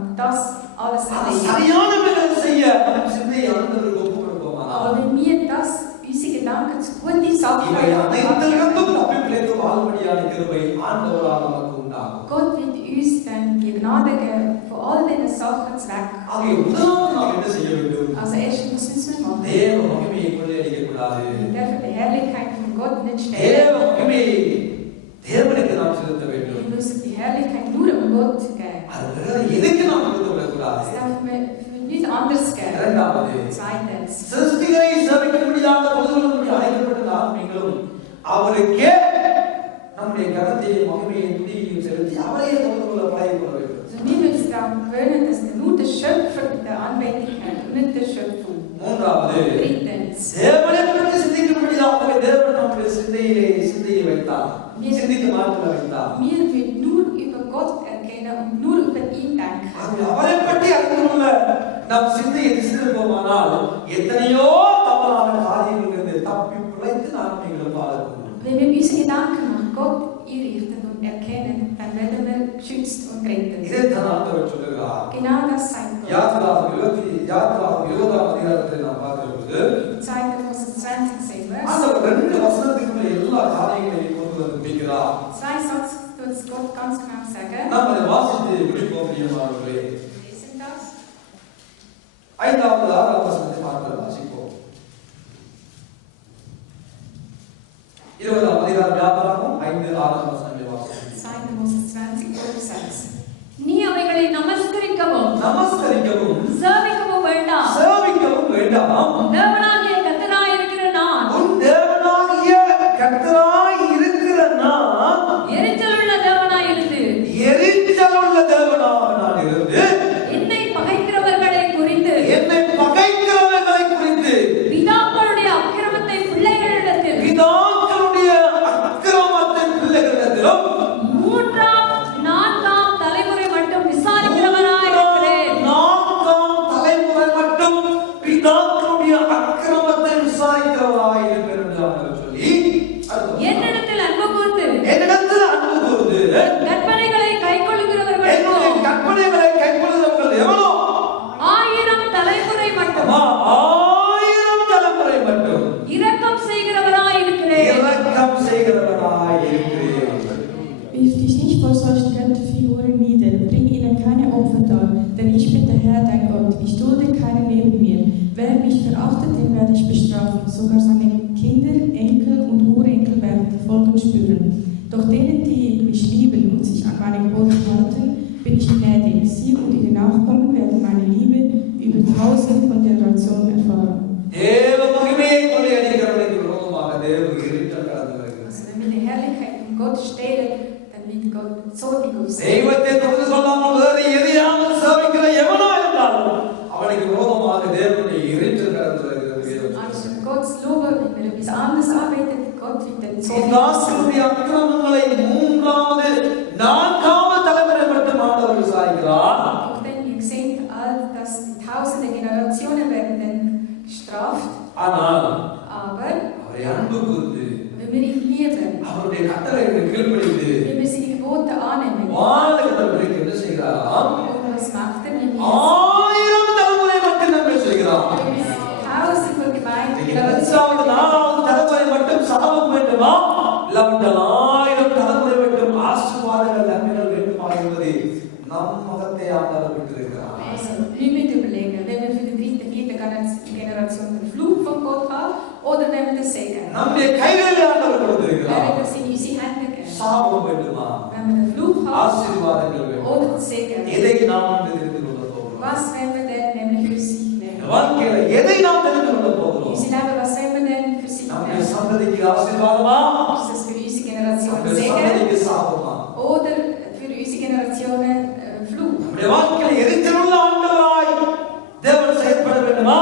und das alles அது erledigt. சரியானவர்களை செய்ய நம் சிந்தையை ஆண்டவருக்கு ஒப்புக் கொடுப்போமானால் Aber wenn wir das, unsere Gedanken zu guten Sachen இவை அனைத்திலிருந்தும் machen, தப்பி பிழைத்து வாழ்படியான கிருபை ஆண்டவரால் நமக்கு உண்டாகும். Gott wird uns dann die Gnade geben, von all diesen Sachen zu weg. ஆகிய முதலாவது நாம் என்ன செய்ய வேண்டும்? Also erstens müssen wir machen. தேவ மகிமையை கொள்ளையடிக்க கூடாது. Wir dürfen die Herrlichkeit von Gott nicht தேவ stehlen. மகிமையை தேவனுக்கு நாம் செலுத்த வேண்டும். Wir müssen die Herrlichkeit nur an Gott geben. அது வேற எதுக்கு நாம் கொடுத்து விடக்கூடாது? Das dürfen wir für nichts anderes geben. இரண்டாவது, Zweitens, சிருஷ்டிகரை சேவிக்கும்படியாக பொதுவர்களுடைய அழைக்கப்பட்ட நாம் நீங்களும் அவருக்கே நம்முடைய கரத்தை மகிமையை துதியையும் செலுத்தி அவரையே தொடர்பு கொள்ள பழகிக்கொள்ள வேண்டும். also wir müssen daran gewöhnen, dass nur der Schöpfer der Anbetung hat und nicht der Schöpfung. மூன்றாவது, Drittens, தேவனை பற்றி சிந்திக்கும்படியாகவே தேவன் நம்முடைய சிந்தையை வைத்தார். சிந்திக்க மாற்ற வைத்தார். wir will nur über Gott erkennen und nur über ihn denken. அவரை பற்றி அறிந்து கொள்ள நம் சிந்தையை திசைத்திருப்போமானால் எத்தனையோ தவறான காரியங்களிலிருந்து தப்பி பிழைத்து நாம் நீங்களும் வாழக்கூடும். Wenn wir unsere Gedanken nach Gott richten und erkennen, dann werden wir geschützt und gerettet. இதைத்தான் ஆண்டவர் சொல்லுகிறார். Genau das sagt Gott. யாத்திராகமம் 20ஆம் அதிகாரத்தில் நாம் பார்க்கிறபோது 2. Mose 20 sehen wir. ஆண்டவர் 2 வசனத்துக்குள்ள எல்லா காரியங்களையும் கொண்டு வந்து முடிக்கிறார். 2 Satz tut es Gott ganz genau sagen. நாம் அதை வாசித்து முடிப்போம் பிரியமானவர்களே. Wir lesen das. 5வது 6வது வசனத்தை மாத்திரம் வாசிப்போம். 20ஆம் அதிகாரம் யாத்திராகமம் 5-6 வசனங்களை வாசிப்போம். 2. Mose 20, 6. நீ அவைகளை நமஸ்கரிக்கவும் சேவிக்கவும் வேண்டாம். சேவிக்கவும் வேண்டாம். தேவனாகிய கர்த்தராய் இருக்கிற நான் உன் தேவனாகிய கர்த்தராய் இருக்கிற நான் எரிச்சலுள்ள தேவனாய் இருந்து எரிச்சலுள்ள தேவனாக நான் இருந்து என்னை பகைக்கிறவர்களை குறித்து பிதாக்களுடைய அக்கிரமத்தை பிள்ளைகளிடத்தில் மூன்றாம் நான்காம் தலைமுறை மட்டும் விசாரிக்கிறவராய் இருக்கிறேன். என்னிடத்தில் அன்பு கூர்ந்து கற்பனைகளை கைக்கொள்ளுகிறவர்களுக்கும் 1000 தலைமுறை மட்டும் இரக்கம் செய்கிறவராய் இருக்கிறேன். Wirf dich nicht vor solchen Götterfiguren nieder, bring ihnen keine Opfer dar, denn ich bin der Herr, dein Gott, ich dulde keinen neben mir. Wer mich verachtet, den werde ich bestrafen, sogar seine Kinder, Enkel und Urenkel werden die Folgen spüren. Doch denen, die mich lieben und sich an meine Gebote halten, bin ich gnädig. Sie und ihre Nachkommen werden meine Liebe über 1000 von Generationen erfahren. Also wenn wir die Herrlichkeit von Gott stehlen, dann wird Gott zornig auf sie. தெய்வத்தை தொட்டு சொல்லாமல் வேறு எதையாவது சேவிக்கிற எவனோ இருந்தாலும் அவனுக்கு விரோதமாக தேவனுடைய எரிச்சல் கடந்து வருகிறது. Also Gottes Lobe, wenn wir etwas anderes arbeitet, நாம் தெரிந்து கொள்ள போகிறோம்? Was werden wir denn nämlich für sich nehmen? வாழ்க்கையில எதை நாம் தெரிந்து கொள்ள போகிறோம்? Unsere Leben, was werden wir denn für sich நம்முடைய nehmen? சந்ததிக்கு ஆசீர்வாதமா? Ist das für unsere Generation நம்முடைய Segen சந்ததிக்கு சாபமா? oder für unsere Generationen Fluch? நம்முடைய வாழ்க்கையில எரிச்சலுள்ள ஆண்டவராய் தேவன் செயல்பட வேண்டுமா?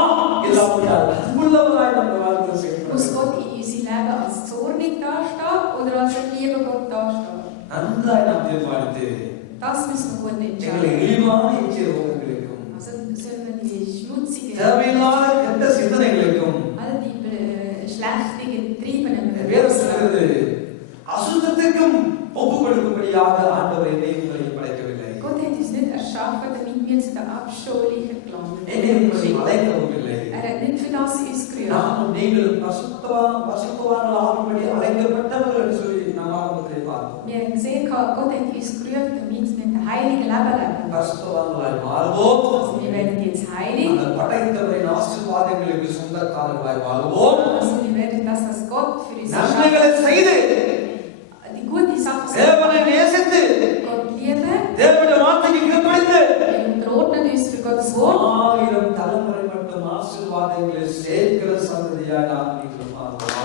இல்லாவிட்டால் அன்புள்ளவராய் நம்முடைய வாழ்க்கையில் Muss செயல்பட Gott in unserem Leben als zornig dastehen oder als ein lieber Gott dastehen? நன்றாய் நாம் தீர்மானித்து Das müssen wir gut எங்களை entscheiden. இழிவான இச்சைகளுக்கும் Also sollen wir die schmutzigen, தேவையில்லாத கெட்ட சிந்தனைகளுக்கும் all die schlechten, getriebenen வேறு சொல்கிறது அசுத்தத்திற்கும் ஒப்பு கொடுக்கும்படியாக ஆண்டவர் என்னை உங்களை படைக்கவில்லை. Gott hat uns nicht erschaffen, damit wir zu den abscheulichen என்னை உங்களை gelangen. அழைக்கவும் இல்லை. Er hat nicht für das uns gerührt. நாமும் நீங்களும் பரிசுத்தவான்கள் ஆகும்படி அழைக்கப்பட்டவர்கள் என்று சொல்லி நாம் ஆரம்பத்திலே பார்த்தோம். Wir haben gesehen, Gott hat uns gerührt, damit wir ein heiliges Leben leben. பரிசுத்தவான்களாய் மாறுவோம். Also wir werden jetzt heilig. அந்த படைத்தவரின் ஆசீர்வாதங்களுக்கு சொந்தக்காரர்களாய் வாழ்வோம். Also wir werden das, was Gott für uns நன்மைகளை செய்து die gute Sachen தேவனை நேசித்து Gott lieben. தேவனுடைய வார்த்தைக்கு கீழ்ப்படிந்து Wir unterordnen uns für Gottes Wort. 1000 தலைமுறை மட்டும் ஆசீர்வாதங்களை சேர்க்கிற சந்ததியாய் நாம் நீங்களும் மாறுவோம்.